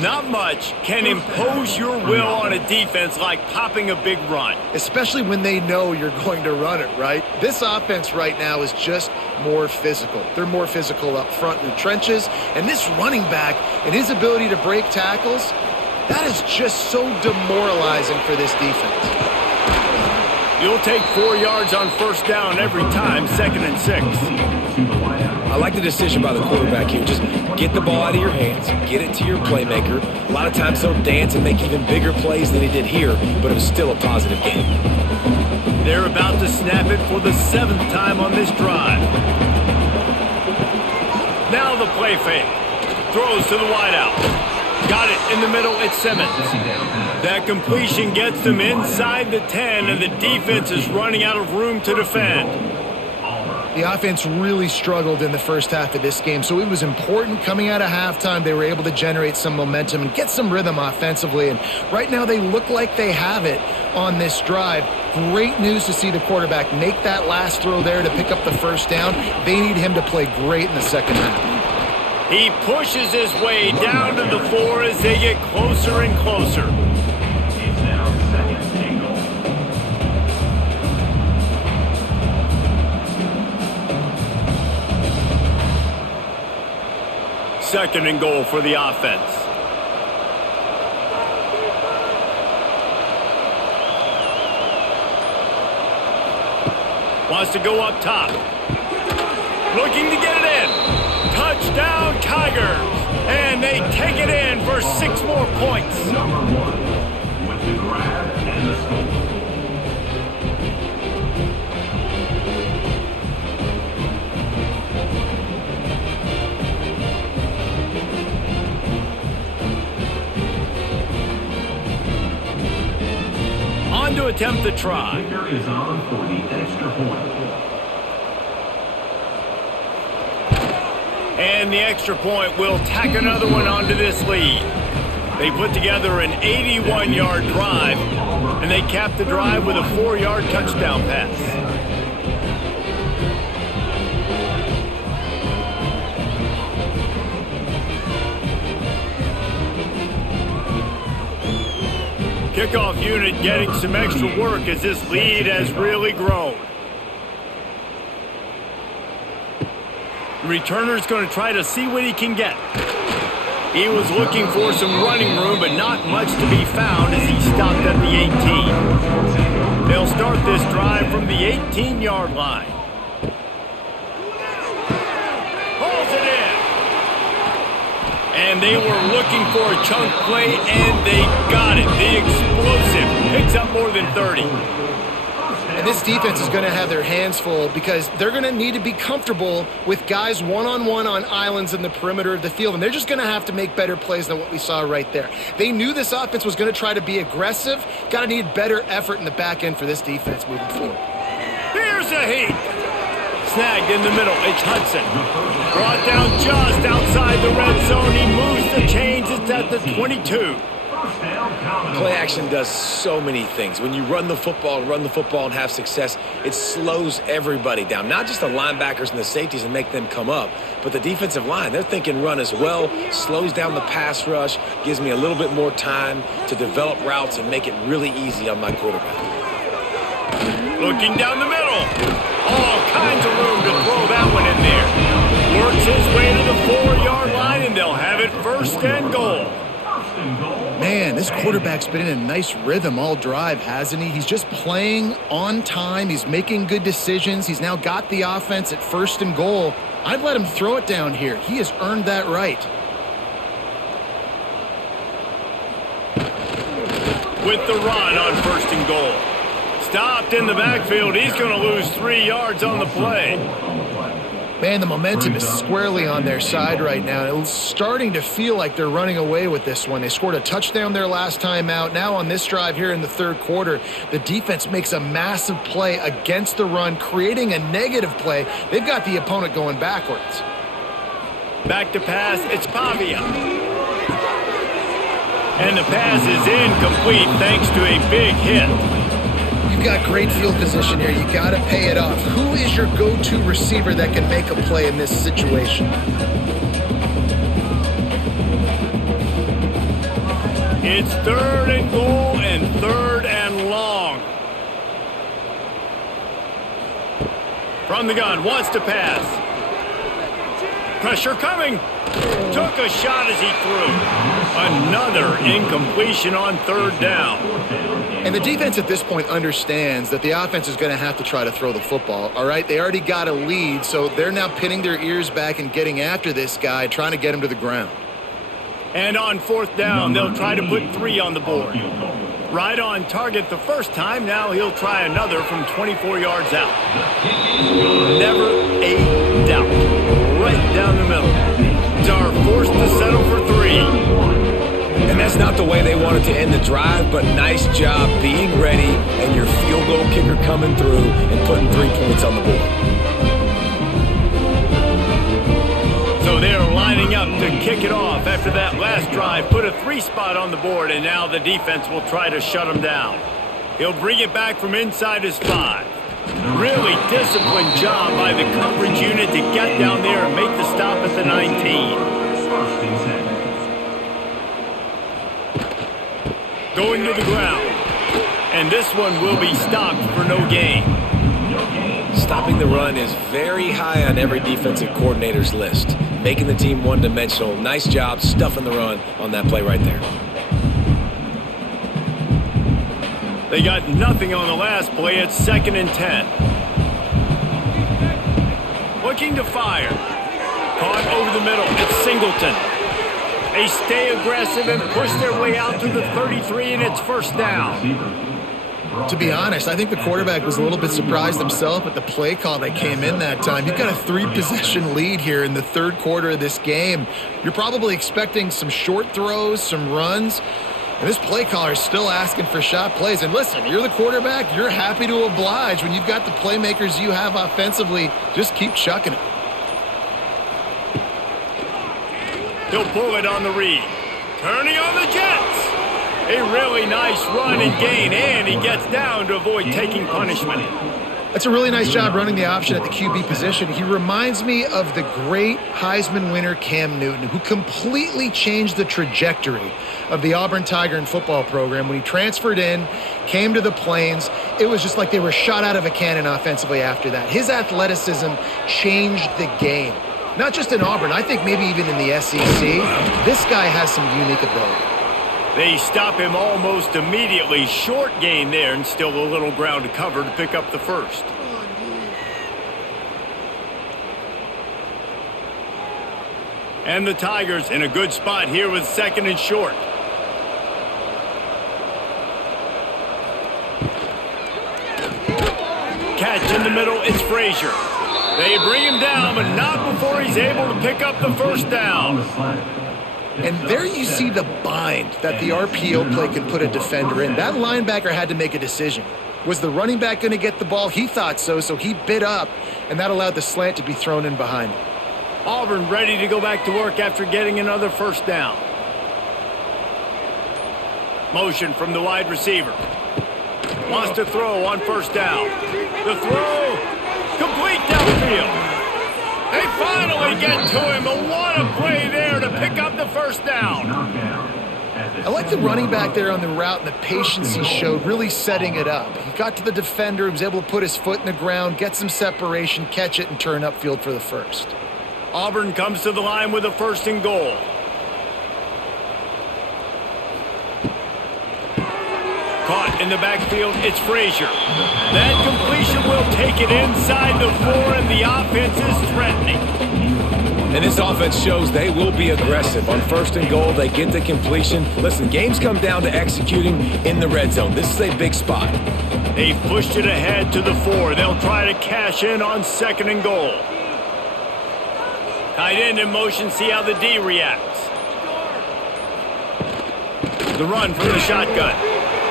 Not much can impose your will on a defense like popping a big run. Especially when they know you're going to run it, right? This offense right now is just more physical. They're more physical up front in the trenches. And this running back and his ability to break tackles, that is just so demoralizing for this defense. You'll take 4 yards on 1st down every time, 2nd and 6. I like the decision by the quarterback here. Just get the ball out of your hands, get it to your playmaker. A lot of times he'll dance and make even bigger plays than he did here, but it was still a positive game. They're about to snap it for the 7th time on this drive. Now the play fake. Throws to the wideout. Got it in the middle. It's Simmons. That completion gets them inside the 10, and the defense is running out of room to defend. The offense really struggled in the first half of this game, so it was important coming out of halftime. They were able to generate some momentum and get some rhythm offensively, and right now they look like they have it on this drive. Great news to see the quarterback make that last throw there to pick up the 1st down. They need him to play great in the second half. He pushes his way down to the 4 as they get closer and closer. Second and goal for the offense. Wants to go up top. Looking to get it in. Touchdown Tigers. And they take it in for 6 more points. Number 1 with the grab and the score. On to attempt the try. Kicker is on for the extra point. And the extra point will tack another one onto this lead. They put together an 81-yard drive, and they cap the drive with a 4-yard touchdown pass. Kickoff unit getting some extra work as this lead has really grown. The returner's going to try to see what he can get. He was looking for some running room, but not much to be found as he stopped at the 18. They'll start this drive from the 18-yard line. Pulls it in. And they were looking for a chunk play, and they got it. The explosive 30. And this defense is going to have their hands full because they're going to need to be comfortable with guys one-on-one on islands in the perimeter of the field, and they're just going to have to make better plays than what we saw right there. They knew this offense was going to try to be aggressive. Got to need better effort in the back end for this defense moving forward. Here's a heat. Snagged in the middle. It's Hudson. Brought down just outside the red zone. He moves the chains. It's at the 22. Play action does so many things. When you run the football and have success, it slows everybody down. Not just the linebackers and the safeties and make them come up, but the defensive line. They're thinking run as well. Slows down the pass rush. Gives me a little bit more time to develop routes and make it really easy on my quarterback. Looking down the middle. All kinds of room to throw that one in there. Works his way to the 4-yard line, and they'll have it first and goal. Man, this quarterback's been in a nice rhythm all drive, hasn't he? He's just playing on time. He's making good decisions. He's now got the offense at first and goal. I'd let him throw it down here. He has earned that right. With the run on first and goal. Stopped in the backfield. He's going to lose 3 yards on the play. Man, the momentum is squarely on their side right now. It's starting to feel like they're running away with this one. They scored a touchdown their last time out. Now on this drive here in the third quarter, the defense makes a massive play against the run, creating a negative play. They've got the opponent going backwards. Back to pass. It's Pavia. And the pass is incomplete thanks to a big hit. You've got great field position here. You got to pay it off. Who is your go-to receiver that can make a play in this situation? It's third and goal and third and long. From the gun, wants to pass. Pressure coming. Took a shot as he threw. Another incompletion on third down. And the defense at this point understands that the offense is going to have to try to throw the football, all right? They already got a lead, so they're now pinning their ears back and getting after this guy, trying to get him to the ground. And on fourth down, they'll try to put 3 on the board. Right on target the first time. Now he'll try another from 24 yards out. Never a doubt. Right down the middle. Are forced to settle for 3. And that's not the way they wanted to end the drive, but nice job being ready and your field goal kicker coming through and putting 3 points on the board. So they're lining up to kick it off after that last drive. Put a 3 spot on the board, and now the defense will try to shut him down. He'll bring it back from inside his 5. Really disciplined job by the coverage unit to get down there and make the stop at the 19. Going to the ground. And this one will be stopped for no gain. Stopping the run is very high on every defensive coordinator's list. Making the team one-dimensional. Nice job stuffing the run on that play right there. They got nothing on the last play. It's 2nd and 10. Looking to fire. Caught over the middle. It's Singleton. They stay aggressive and push their way out to the 33, and it's first down. To be honest, I think the quarterback was a little bit surprised himself at the play call that came in that time. You've got a 3-possession lead here in the third quarter of this game. You're probably expecting some short throws, some runs. And this play caller is still asking for shot plays. And listen, you're the quarterback. You're happy to oblige. When you've got the playmakers you have offensively, just keep chucking it. He'll pull it on the read. Turning on the Jets. A really nice run and gain, and he gets down to avoid taking punishment. That's a really nice job running the option at the QB position. He reminds me of the great Heisman winner Cam Newton, who completely changed the trajectory of the Auburn Tiger and football program. When he transferred in, came to the Plains, it was just like they were shot out of a cannon offensively after that. His athleticism changed the game. Not just in Auburn, I think maybe even in the SEC. This guy has some unique ability. They stop him almost immediately. Short gain there, and still a little ground to cover to pick up the first. And the Tigers in a good spot here with 2nd and short. catch in the middle. It's Frazier. They bring him down, but not before he's able to pick up the first down. And there you see the bind that the RPO play can put a defender in. That linebacker had to make a decision. Was the running back going to get the ball? He thought so, so he bit up, and that allowed the slant to be thrown in behind him. Auburn ready to go back to work after getting another first down. Motion from the wide receiver. Wants to throw on first down. The throw, complete downfield. They finally get to him, but what a play there to pick up the first down. I like the running back there on the route and the patience he showed, really setting it up. He got to the defender, he was able to put his foot in the ground, get some separation, catch it, and turn upfield for the first. Auburn comes to the line with a 1st and goal. Caught in the backfield, it's Frazier. That completion will take it inside the 4, and the offense is threatening. And this offense shows they will be aggressive. On 1st and goal, they get the completion. Listen, games come down to executing in the red zone. This is a big spot. They've pushed it ahead to the 4. They'll try to cash in on 2nd and goal. Tight end in motion, see how the D reacts. The run from the shotgun.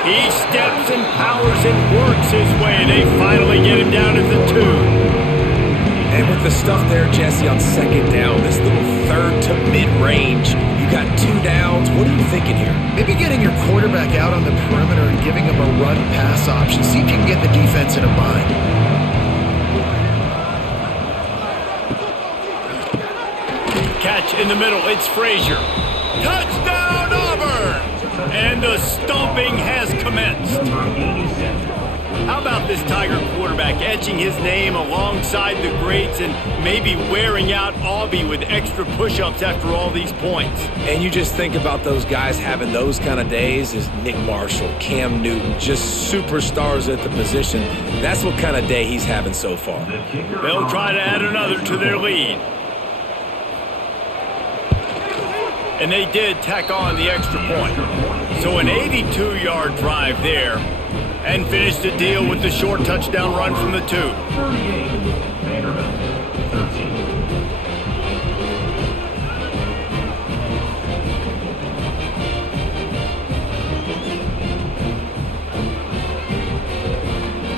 He steps and powers and works his way. They finally get him down at the 2. And with the stuff there, Jesse, on 2nd down, this little 3rd to mid-range, you got 2 downs. What are you thinking here? Maybe getting your quarterback out on the perimeter and giving him a run-pass option. See if you can get the defense in a bind. Catch in the middle, it's Frazier. Touchdown, Auburn! And the stomping has commenced. How about this Tiger quarterback etching his name alongside the greats and maybe wearing out Aubie with extra push-ups after all these points? And you just think about those guys having those kind of days as Nick Marshall, Cam Newton, just superstars at the position. That's what kind of day he's having so far. They'll try to add another to their lead. And they did tack on the extra point. So an 82-yard drive there, and finished the deal with the short touchdown run from the 2.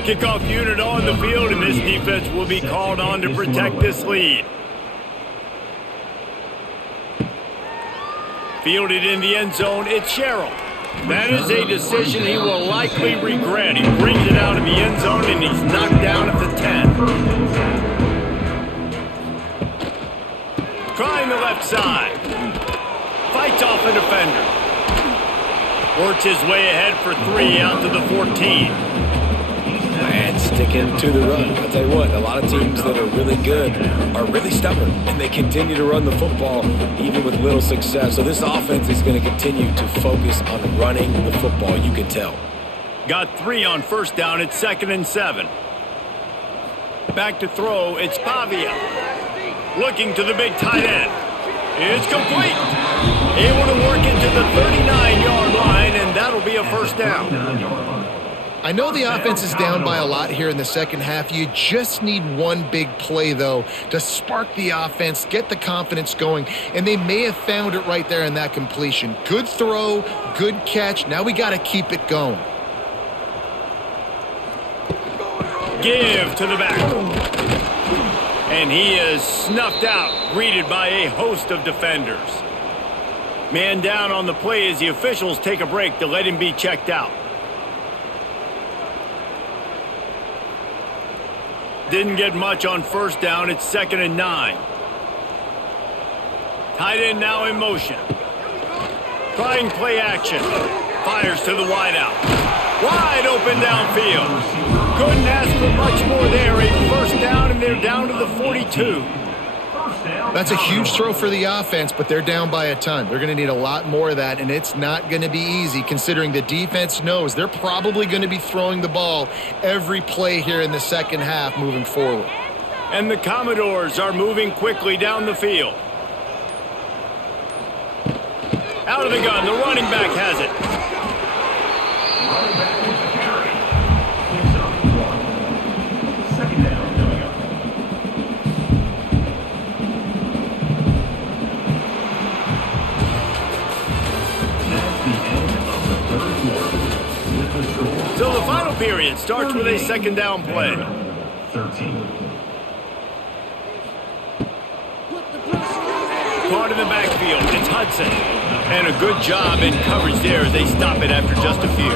Kickoff unit on the field, and this defense will be called on to protect this lead. Fielded in the end zone, it's Sherrill. That is a decision he will likely regret. He brings it out of the end zone, and he's knocked down at the 10. Trying the left side. Fights off a defender. Works his way ahead for 3 out to the 14. And sticking to the run. I'll tell you what, a lot of teams that are really good are really stubborn, and they continue to run the football even with little success. So this offense is going to continue to focus on running the football, you can tell. Got 3 on 1st down, it's 2nd and 7. Back to throw, it's Pavia. Looking to the big tight end. It's complete. Able to work it to the 39-yard line, and that'll be a 1st down. I know the offense is down by a lot here in the second half. You just need one big play, though, to spark the offense, get the confidence going, and they may have found it right there in that completion. Good throw, good catch. Now we got to keep it going. Give to the back. And he is snuffed out, greeted by a host of defenders. Man down on the play as the officials take a break to let him be checked out. Didn't get much on 1st down. It's 2nd and 9. Tight end now in motion. Trying play action. Fires to the wideout. Wide open downfield. Couldn't ask for much more there. A 1st down, and they're down to the 42. That's a huge throw for the offense, but they're down by a ton. They're going to need a lot more of that, and it's not going to be easy considering the defense knows they're probably going to be throwing the ball every play here in the second half moving forward. And the Commodores are moving quickly down the field. Out of the gun, the running back has it. So the final period starts with a second down play. 13. Caught in the backfield, it's Hudson. And a good job in coverage there as they stop it after just a few.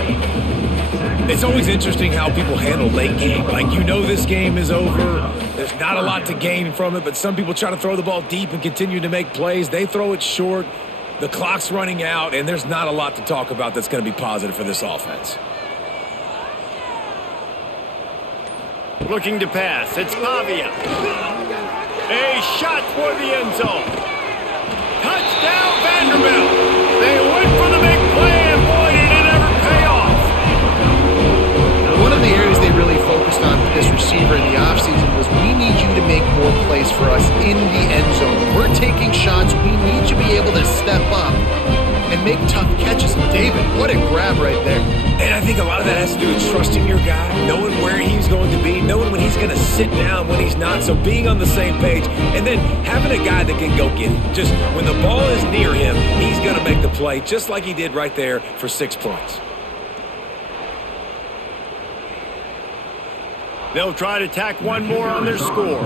It's always interesting how people handle late game. Like, you know this game is over. There's not a lot to gain from it, but some people try to throw the ball deep and continue to make plays. They throw it short. The clock's running out, and there's not a lot to talk about that's going to be positive for this offense. Looking to pass, it's Pavia. A shot toward the end zone. Touchdown, Vanderbilt. They went for the big play, and boy, did it ever pay off. One of the areas they really focused on with this receiver in the offseason was we need you to make more plays for us in the end zone. We're taking shots. We need you to be able to step up and make tough catches. And David, what a grab right there. And I think a lot of that has to do with trusting your guy, knowing where he's going to be, knowing when he's going to sit down, when he's not. So being on the same page, and then having a guy that can go get it. Just when the ball is near him, he's going to make the play, just like he did right there for 6 points. They'll try to tack one more on their score.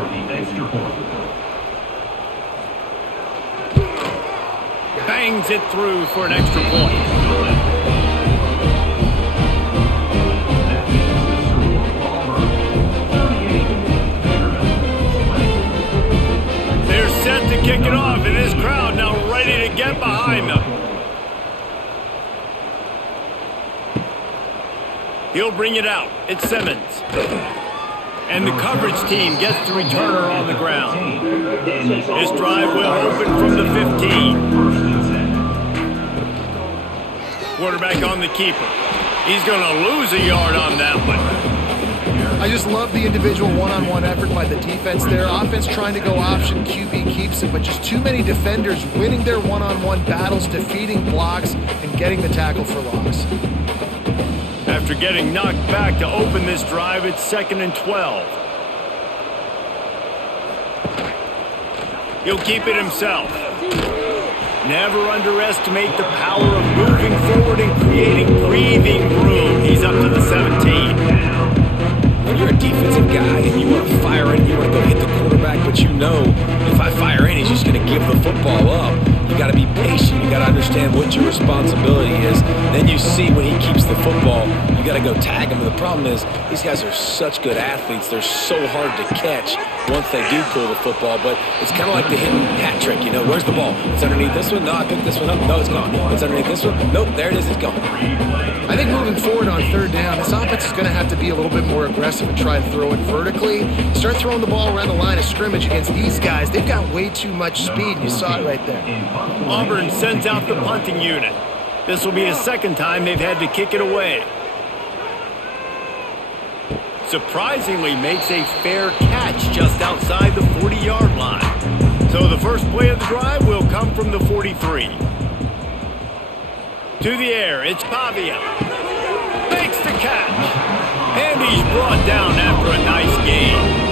Bangs it through for an extra point. They're set to kick it off, and this crowd now ready to get behind them. He'll bring it out. It's Simmons. And the coverage team gets the returner on the ground. This drive will open from the 15. Quarterback on the keeper. He's going to lose a yard on that one. I just love the individual one-on-one effort by the defense there. Offense trying to go option, QB keeps it, but just too many defenders winning their one-on-one battles, defeating blocks, and getting the tackle for loss. After getting knocked back to open this drive, it's 2nd and 12. He'll keep it himself. Never underestimate the power of moving forward and creating breathing room. He's up to the 17. When you're a defensive guy and you want to fire in, you want to go hit the quarterback, but you know if I fire in, he's just going to give the football up. You got to be patient. You got to understand what your responsibility is. Then you see when he keeps the football, you got to go tag him. But the problem is these guys are such good athletes. They're so hard to catch once they do pull the football. But it's kind of like the hidden hat trick. You know, where's the ball? It's underneath this one. No, I picked this one up. No, it's gone. It's underneath this one. Nope, there it is. It's gone. I think moving forward on 3rd down, this offense is going to have to be a little bit more aggressive and try to throw it vertically. Start throwing the ball around the line of scrimmage against these guys. They've got way too much speed. You saw it right there. Auburn sends out the punting unit. This will be the 2nd time they've had to kick it away. Surprisingly makes a fair catch just outside the 40-yard line. So the first play of the drive will come from the 43. To the air, it's Pavia. Makes the catch. And he's brought down after a nice game.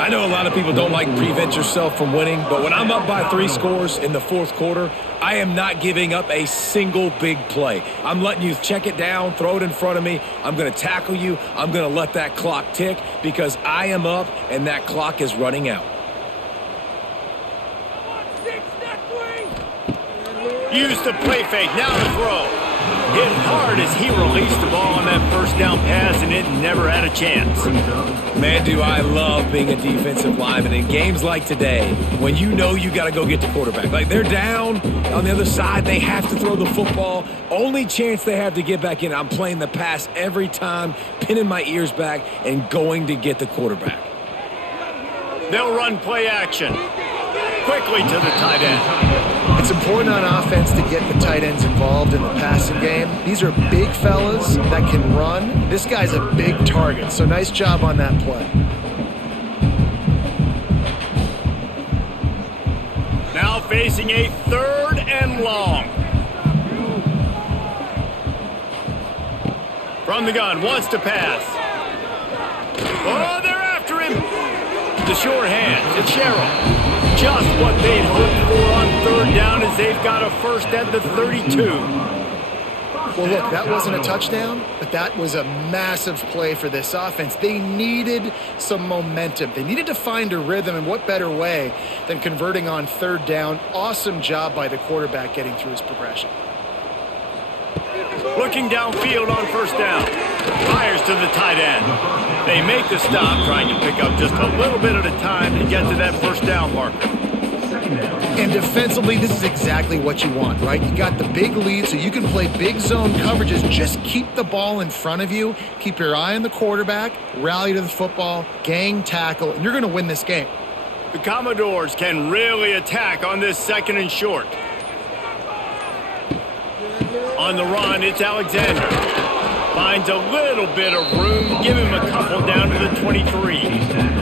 I know a lot of people don't like prevent yourself from winning, but when I'm up by 3 scores in the 4th quarter, I am not giving up a single big play. I'm letting you check it down, throw it in front of me. I'm going to tackle you. I'm going to let that clock tick because I am up and that clock is running out. Use the play fake, now to throw. Hit hard as he released the ball on that first down pass, and it never had a chance. Man, do I love being a defensive lineman in games like today when you know you got to go get the quarterback. Like, they're down on the other side. They have to throw the football. Only chance they have to get back in. I'm playing the pass every time, pinning my ears back, and going to get the quarterback. They'll run play action. Quickly to the tight end. It's important on offense to get the tight ends involved in the passing game. These are big fellas that can run. This guy's a big target, so nice job on that play. Now facing a 3rd and long. From the gun, wants to pass. Oh, they're after him. The short hands, it's Sherrill. Just what they'd hoped for on 3rd down as they've got a first at the 32. Well, look, that wasn't a touchdown, but that was a massive play for this offense. They needed some momentum. They needed to find a rhythm, and what better way than converting on third down. Awesome job by the quarterback getting through his progression. Looking downfield on first down. Fires to the tight end. They make the stop, trying to pick up just a little bit at a time to get to that first down marker. And defensively, this is exactly what you want, right? You got the big lead, so you can play big zone coverages. Just keep the ball in front of you. Keep your eye on the quarterback. Rally to the football. Gang tackle. And you're going to win this game. The Commodores can really attack on this second and short. On the run, it's Alexander. Finds a little bit of room. Give him a couple down to the 23.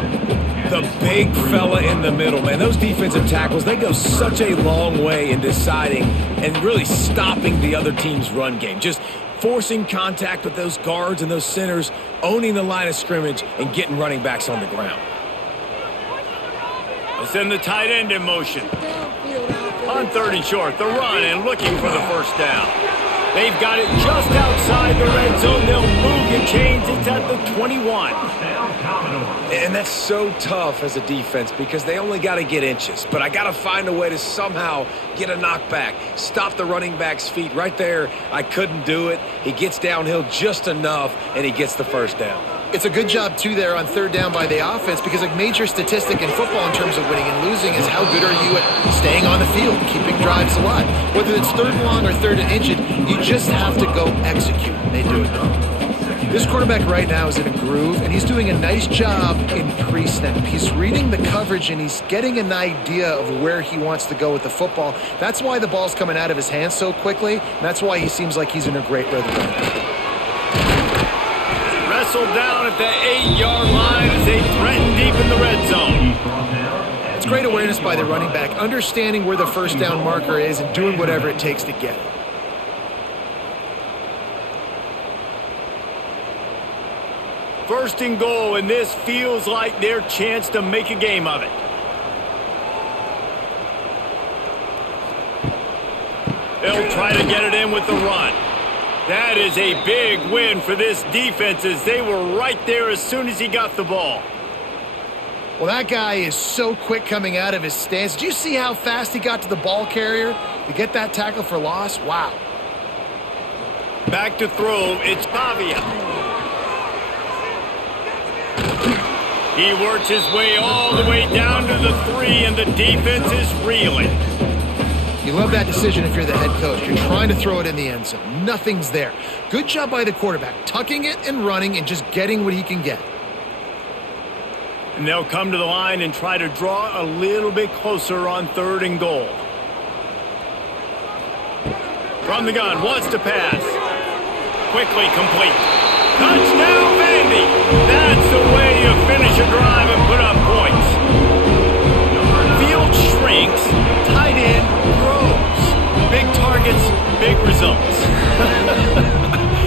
The big fella in the middle, man. Those defensive tackles, they go such a long way in deciding and really stopping the other team's run game. Just forcing contact with those guards and those centers, owning the line of scrimmage, and getting running backs on the ground. They'll send the tight end in motion. On third and short, the run and looking for the first down. They've got it just outside the red zone. They'll move and change. It's at the 21. And that's so tough as a defense because they only got to get inches. But I got to find a way to somehow get a knockback, stop the running back's feet. Right there, I couldn't do it. He gets downhill just enough, and he gets the first down. It's a good job, too, there on third down by the offense because a major statistic in football in terms of winning and losing is how good are you at staying on the field, keeping drives alive. Whether it's third and long or third and inches, you just have to go execute. They do it. This quarterback right now is in a groove, and he's doing a nice job in pre-snap. He's reading the coverage, and he's getting an idea of where he wants to go with the football. That's why the ball's coming out of his hands so quickly, and that's why he seems like he's in a great rhythm right now. Wrestled down at the 8-yard line as they threaten deep in the red zone. It's great awareness by the running back, understanding where the first down marker is and doing whatever it takes to get it. First and goal, and this feels like their chance to make a game of it. They'll try to get it in with the run. That is a big win for this defense as they were right there as soon as he got the ball. Well, that guy is so quick coming out of his stance. Did you see how fast he got to the ball carrier to get that tackle for loss? Wow. Back to throw, it's Pavia. He works his way all the way down to the 3, and the defense is reeling. You love that decision if you're the head coach. You're trying to throw it in the end zone. Nothing's there. Good job by the quarterback, tucking it and running and just getting what he can get. And they'll come to the line and try to draw a little bit closer on third and goal. From the gun, wants to pass. Quickly complete. Touchdown, Vandy! That's the way you finish a drive and put up points. Field shrinks, tight end grows. Big targets, big results.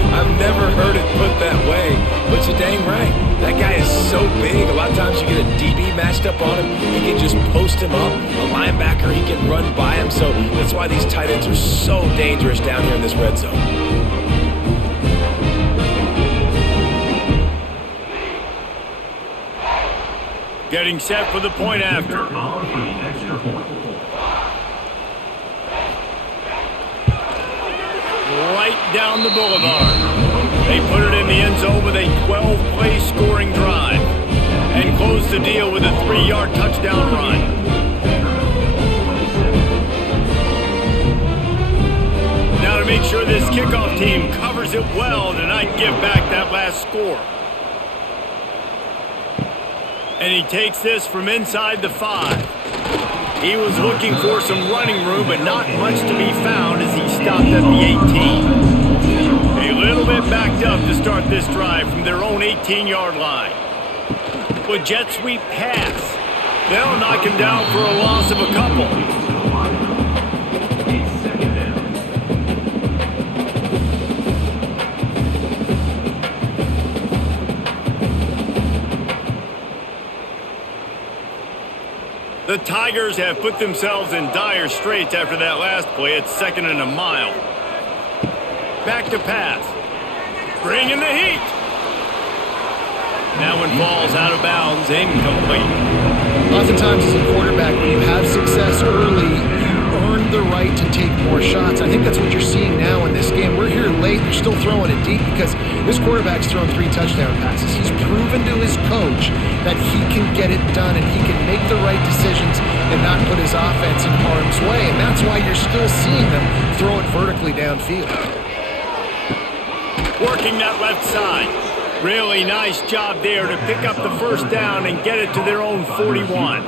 I've never heard it put that way, but you're dang right. That guy is so big. A lot of times you get a DB matched up on him. He can just post him up. A linebacker, he can run by him. So that's why these tight ends are so dangerous down here in this red zone. Getting set for the point after. Right down the boulevard. They put it in the end zone with a 12-play scoring drive and close the deal with a 3-yard touchdown run. Now to make sure this kickoff team covers it well tonight, give back that last score. And he takes this from inside the 5. He was looking for some running room, but not much to be found as he stopped at the 18. A little bit backed up to start this drive from their own 18-yard line. With jet sweep pass, they'll knock him down for a loss of a couple. The Tigers have put themselves in dire straits after that last play. It's 2nd and a mile. Back to pass. Bringing the heat. That one falls out of bounds, incomplete. Oftentimes as a quarterback, when you have success early, you earn the right to take more shots. I think that's what you're seeing now in this game. We're here late. They're still throwing it deep because this quarterback's thrown 3 touchdown passes. He's proven to his coach that he can get it done and he can make the right decisions and not put his offense in harm's way. And that's why you're still seeing them throw it vertically downfield. Working that left side. Really nice job there to pick up the first down and get it to their own 41.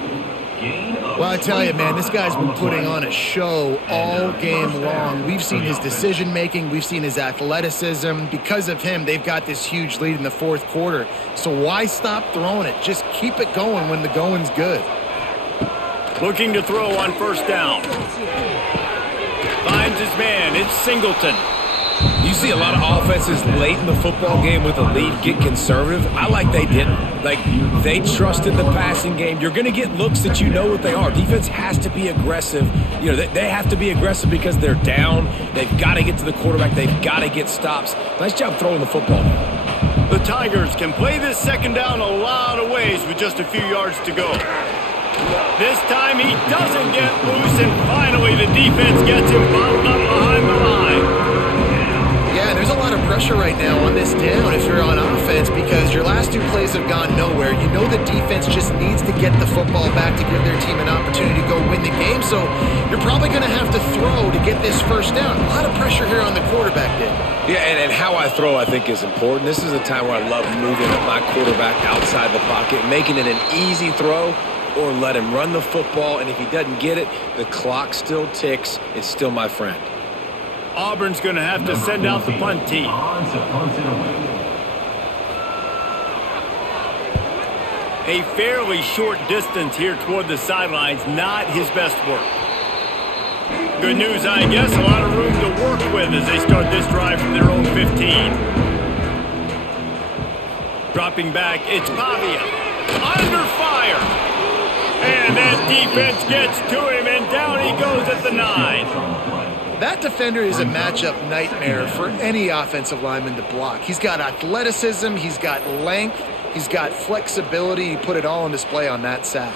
Well, I tell you, man, this guy's been putting on a show all game long. We've seen his decision-making. We've seen his athleticism. Because of him, they've got this huge lead in the fourth quarter. So why stop throwing it? Just keep it going when the going's good. Looking to throw on first down. Finds his man. It's Singleton. You see a lot of offenses late in the football game with a lead get conservative. I like they didn't. Like, they trusted the passing game. You're going to get looks that you know what they are. Defense has to be aggressive. You know, they have to be aggressive because they're down. They've got to get to the quarterback. They've got to get stops. Nice job throwing the football. The Tigers can play this second down a lot of ways with just a few yards to go. This time he doesn't get loose, and finally the defense gets him bottled up behind the line. Yeah, there's a lot of pressure right now on this down if you're on offense because your last 2 plays have gone nowhere. You know the defense just needs to get the football back to give their team an opportunity to go win the game, so you're probably going to have to throw to get this first down. A lot of pressure here on the quarterback, Dave. Yeah, and how I throw, I think, is important. This is a time where I love moving my quarterback outside the pocket, making it an easy throw, or let him run the football, and if he doesn't get it, the clock still ticks. It's still my friend. Auburn's going to have to send out the punt team. A fairly short distance here toward the sidelines, not his best work. Good news, I guess, a lot of room to work with as they start this drive from their own 15. Dropping back, it's Pavia. Under fire. And that defense gets to him, and down he goes at the 9. That defender is a matchup nightmare for any offensive lineman to block. He's got athleticism, he's got length, he's got flexibility. He put it all on display on that sack.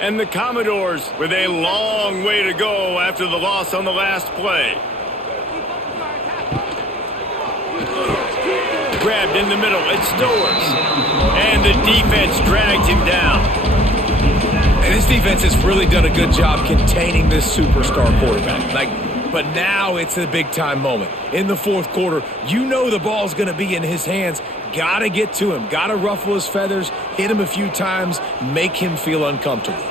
And the Commodores with a long way to go after the loss on the last play. Grabbed in the middle, it's Stowers. And the defense drags him down. And this defense has really done a good job containing this superstar quarterback. But now it's a big-time moment. In the fourth quarter, you know the ball's going to be in his hands. Got to get to him. Got to ruffle his feathers, hit him a few times, make him feel uncomfortable.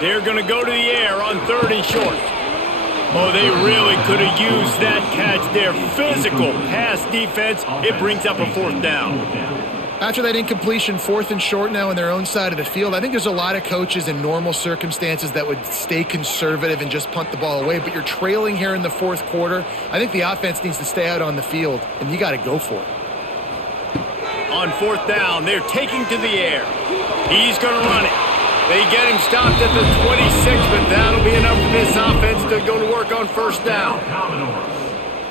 They're going to go to the air on 3rd and short. Oh, they really could have used that catch there. Physical pass defense. It brings up a 4th down. After that incompletion, 4th and short now on their own side of the field, I think there's a lot of coaches in normal circumstances that would stay conservative and just punt the ball away. But you're trailing here in the fourth quarter. I think the offense needs to stay out on the field, and you got to go for it. On 4th down, they're taking to the air. He's going to run it. They get him stopped at the 26, but that'll be enough for this offense to go to work on 1st down.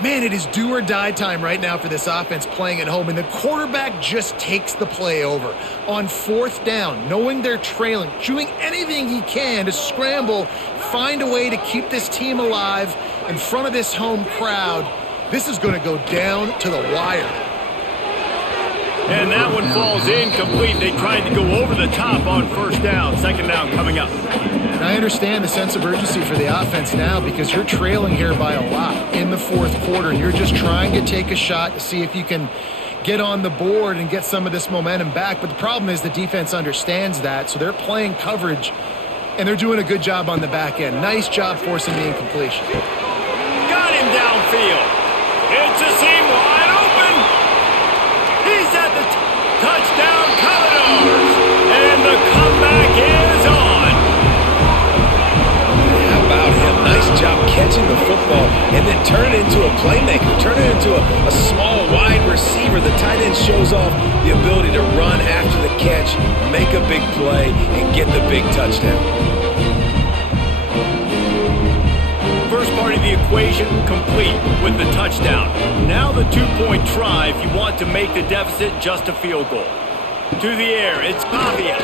Man, it is do or die time right now for this offense playing at home, and the quarterback just takes the play over. On 4th down, knowing they're trailing, doing anything he can to scramble, find a way to keep this team alive in front of this home crowd. This is going to go down to the wire. And that one falls incomplete. They tried to go over the top on 1st down. 2nd down coming up. And I understand the sense of urgency for the offense now because you're trailing here by a lot in the fourth quarter. You're just trying to take a shot to see if you can get on the board and get some of this momentum back. But the problem is the defense understands that, so they're playing coverage, and they're doing a good job on the back end. Nice job forcing the incompletion. Got him downfield. It's a seam wide open. He's at the touchdown Commodores. And the comeback is on. How about him? Nice job catching the football and then turn it into a playmaker. Turn it into a small wide receiver. The tight end shows off the ability to run after the play and get the big touchdown. First part of the equation complete with the touchdown. Now the two-point try if you want to make the deficit just a field goal. To the air, it's Pavia.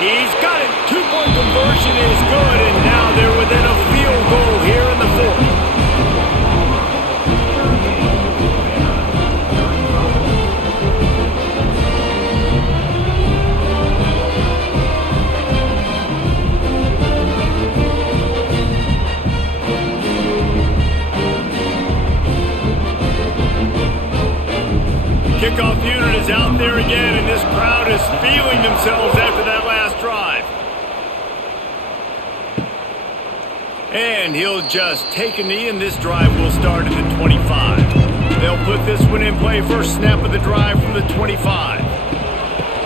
He's got it. Two-point conversion is good, and now they're within a field goal here in the fourth. Kickoff unit is out there again, and this crowd is feeling themselves after that last drive. And he'll just take a knee, and this drive will start at the 25. They'll put this one in play. First snap of the drive from the 25.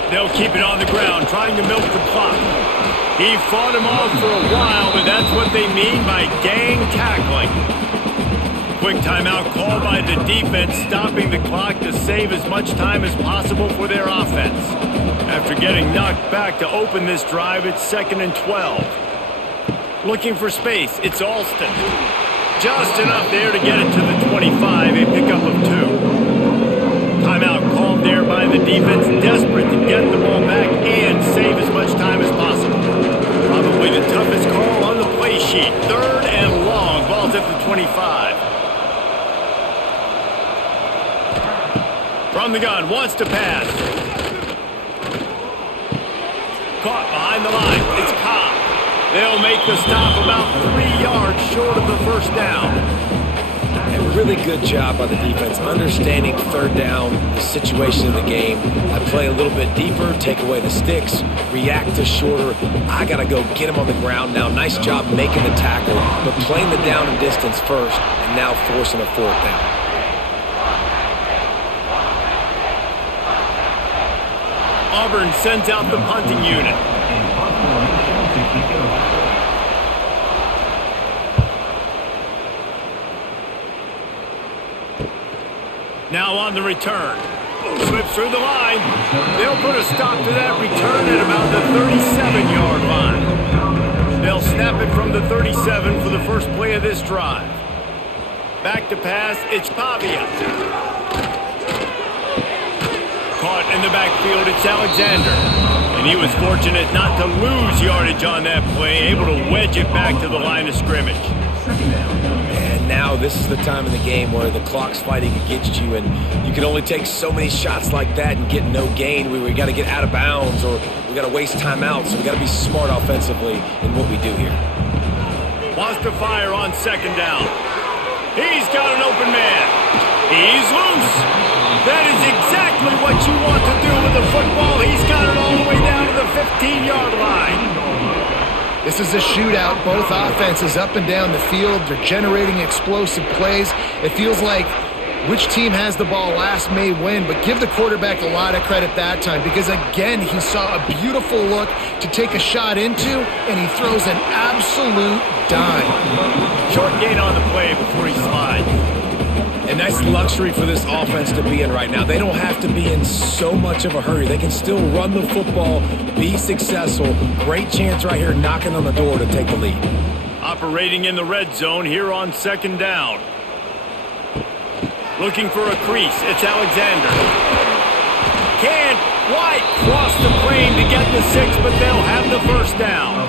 They'll keep it on the ground, trying to milk the clock. He fought him off for a while, but that's what they mean by gang tackling. Quick timeout called by the defense, stopping the clock to save as much time as possible for their offense. After getting knocked back to open this drive, it's 2nd and 12. Looking for space, it's Alston. Just enough there to get it to the 25, a pickup of 2. Timeout called there by the defense, desperate to get the ball back and save as much time as possible. Probably the toughest call on the play sheet. 3rd and long, ball's at the 25. From the gun, wants to pass. Caught behind the line. It's Cobb. They'll make the stop about 3 yards short of the first down. And really good job by the defense, understanding 3rd down, the situation of the game. I play a little bit deeper, take away the sticks, react to shorter. I got to go get him on the ground now. Nice job making the tackle, but playing the down and distance first, and now forcing a 4th down. Auburn sends out the punting unit. Now on the return. Slips through the line. They'll put a stop to that return at about the 37-yard line. They'll snap it from the 37 for the first play of this drive. Back to pass, it's Pavia. Caught in the backfield, it's Alexander. And he was fortunate not to lose yardage on that play, able to wedge it back to the line of scrimmage. And now this is the time in the game where the clock's fighting against you, and you can only take so many shots like that and get no gain. We got to get out of bounds, or we got to waste timeouts, so we got to be smart offensively in what we do here. Wants to fire on 2nd down. He's got an open man. He's loose. That is exactly what you want to do with the football. He's got it all the way down to the 15-yard line. This is a shootout. Both offenses up and down the field. They're generating explosive plays. It feels like which team has the ball last may win, but give the quarterback a lot of credit that time because, again, he saw a beautiful look to take a shot into, and he throws an absolute dime. Short gain on the play before he slides. And that's luxury for this offense to be in right now. They don't have to be in so much of a hurry. They can still run the football, be successful. Great chance right here knocking on the door to take the lead. Operating in the red zone here on 2nd down. Looking for a crease. It's Alexander. Can't quite cross the plane to get the 6, but they'll have the first down.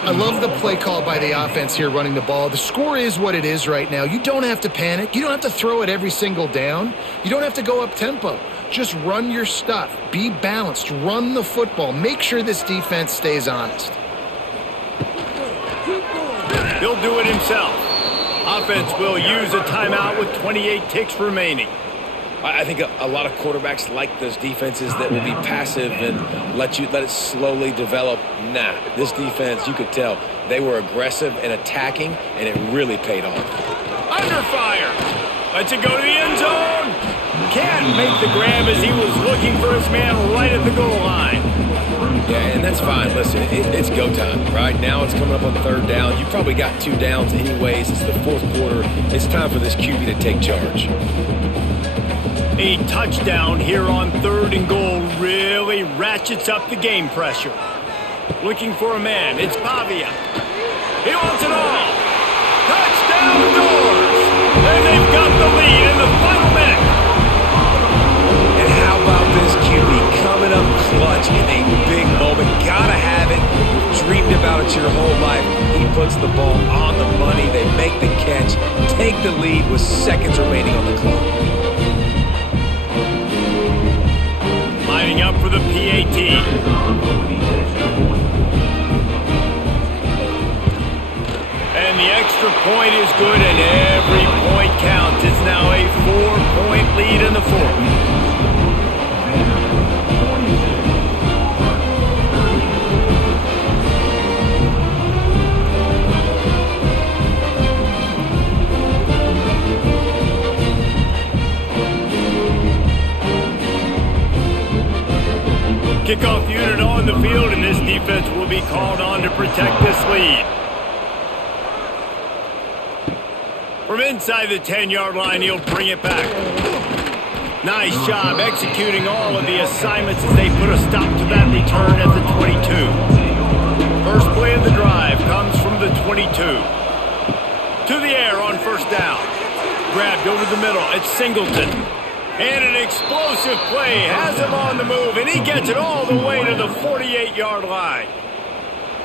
I love the play call by the offense here running the ball. The score is what it is right now. You don't have to panic. You don't have to throw it every single down. You don't have to go up tempo. Just run your stuff. Be balanced. Run the football. Make sure this defense stays honest. He'll do it himself. Offense will use a timeout with 28 ticks remaining. I think a lot of quarterbacks like those defenses that will be passive and let it slowly develop. Nah, this defense, you could tell, they were aggressive and attacking, and it really paid off. Under fire. Lets it go to the end zone. Can't make the grab as he was looking for his man right at the goal line. Yeah, and that's fine. Listen, it's go time. Right now it's coming up on 3rd down. You probably got 2 downs anyways. It's the 4th quarter. It's time for this QB to take charge. A touchdown here on 3rd and goal really ratchets up the game pressure. Looking for a man. It's Pavia. He wants it all. Touchdown doors. And they've got the lead in the final minute. And how about this QB coming up clutch in a big moment? Gotta have it. You've dreamed about it your whole life. He puts the ball on the money. They make the catch, take the lead with seconds remaining on the clock. Lining up for the PAT. And the extra point is good, and every point counts. It's now a 4-point lead in the 4th. Kickoff unit on the field, and this defense will be called on to protect this lead. From inside the 10-yard line, he'll bring it back. Nice job executing all of the assignments as they put a stop to that return at the 22. First play of the drive comes from the 22. To the air on 1st down. Grabbed over the middle. It's Singleton. And an explosive play has him on the move, and he gets it all the way to the 48-yard line.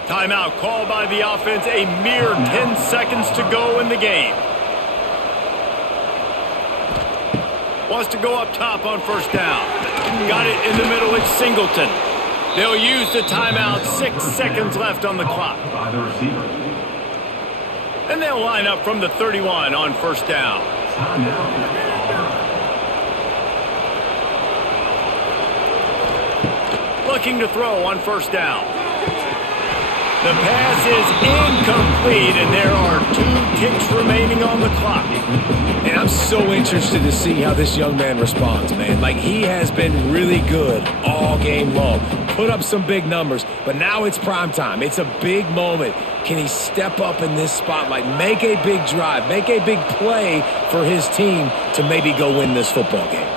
Timeout called by the offense, a mere 10 seconds to go in the game. Wants to go up top on 1st down. Got it in the middle, it's Singleton. They'll use the timeout, 6 seconds left on the clock. By the receiver. And they'll line up from the 31 on 1st down. Timeout. Looking to throw on 1st down. The pass is incomplete, and there are 2 ticks remaining on the clock. And I'm so interested to see how this young man responds, man. Like, he has been really good all game long. Put up some big numbers, but now it's prime time. It's a big moment. Can he step up in this spotlight, make a big drive, make a big play for his team to maybe go win this football game?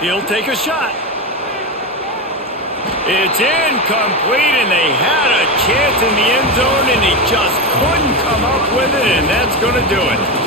He'll take a shot. It's incomplete, and they had a chance in the end zone, and he just couldn't come up with it, and that's going to do it.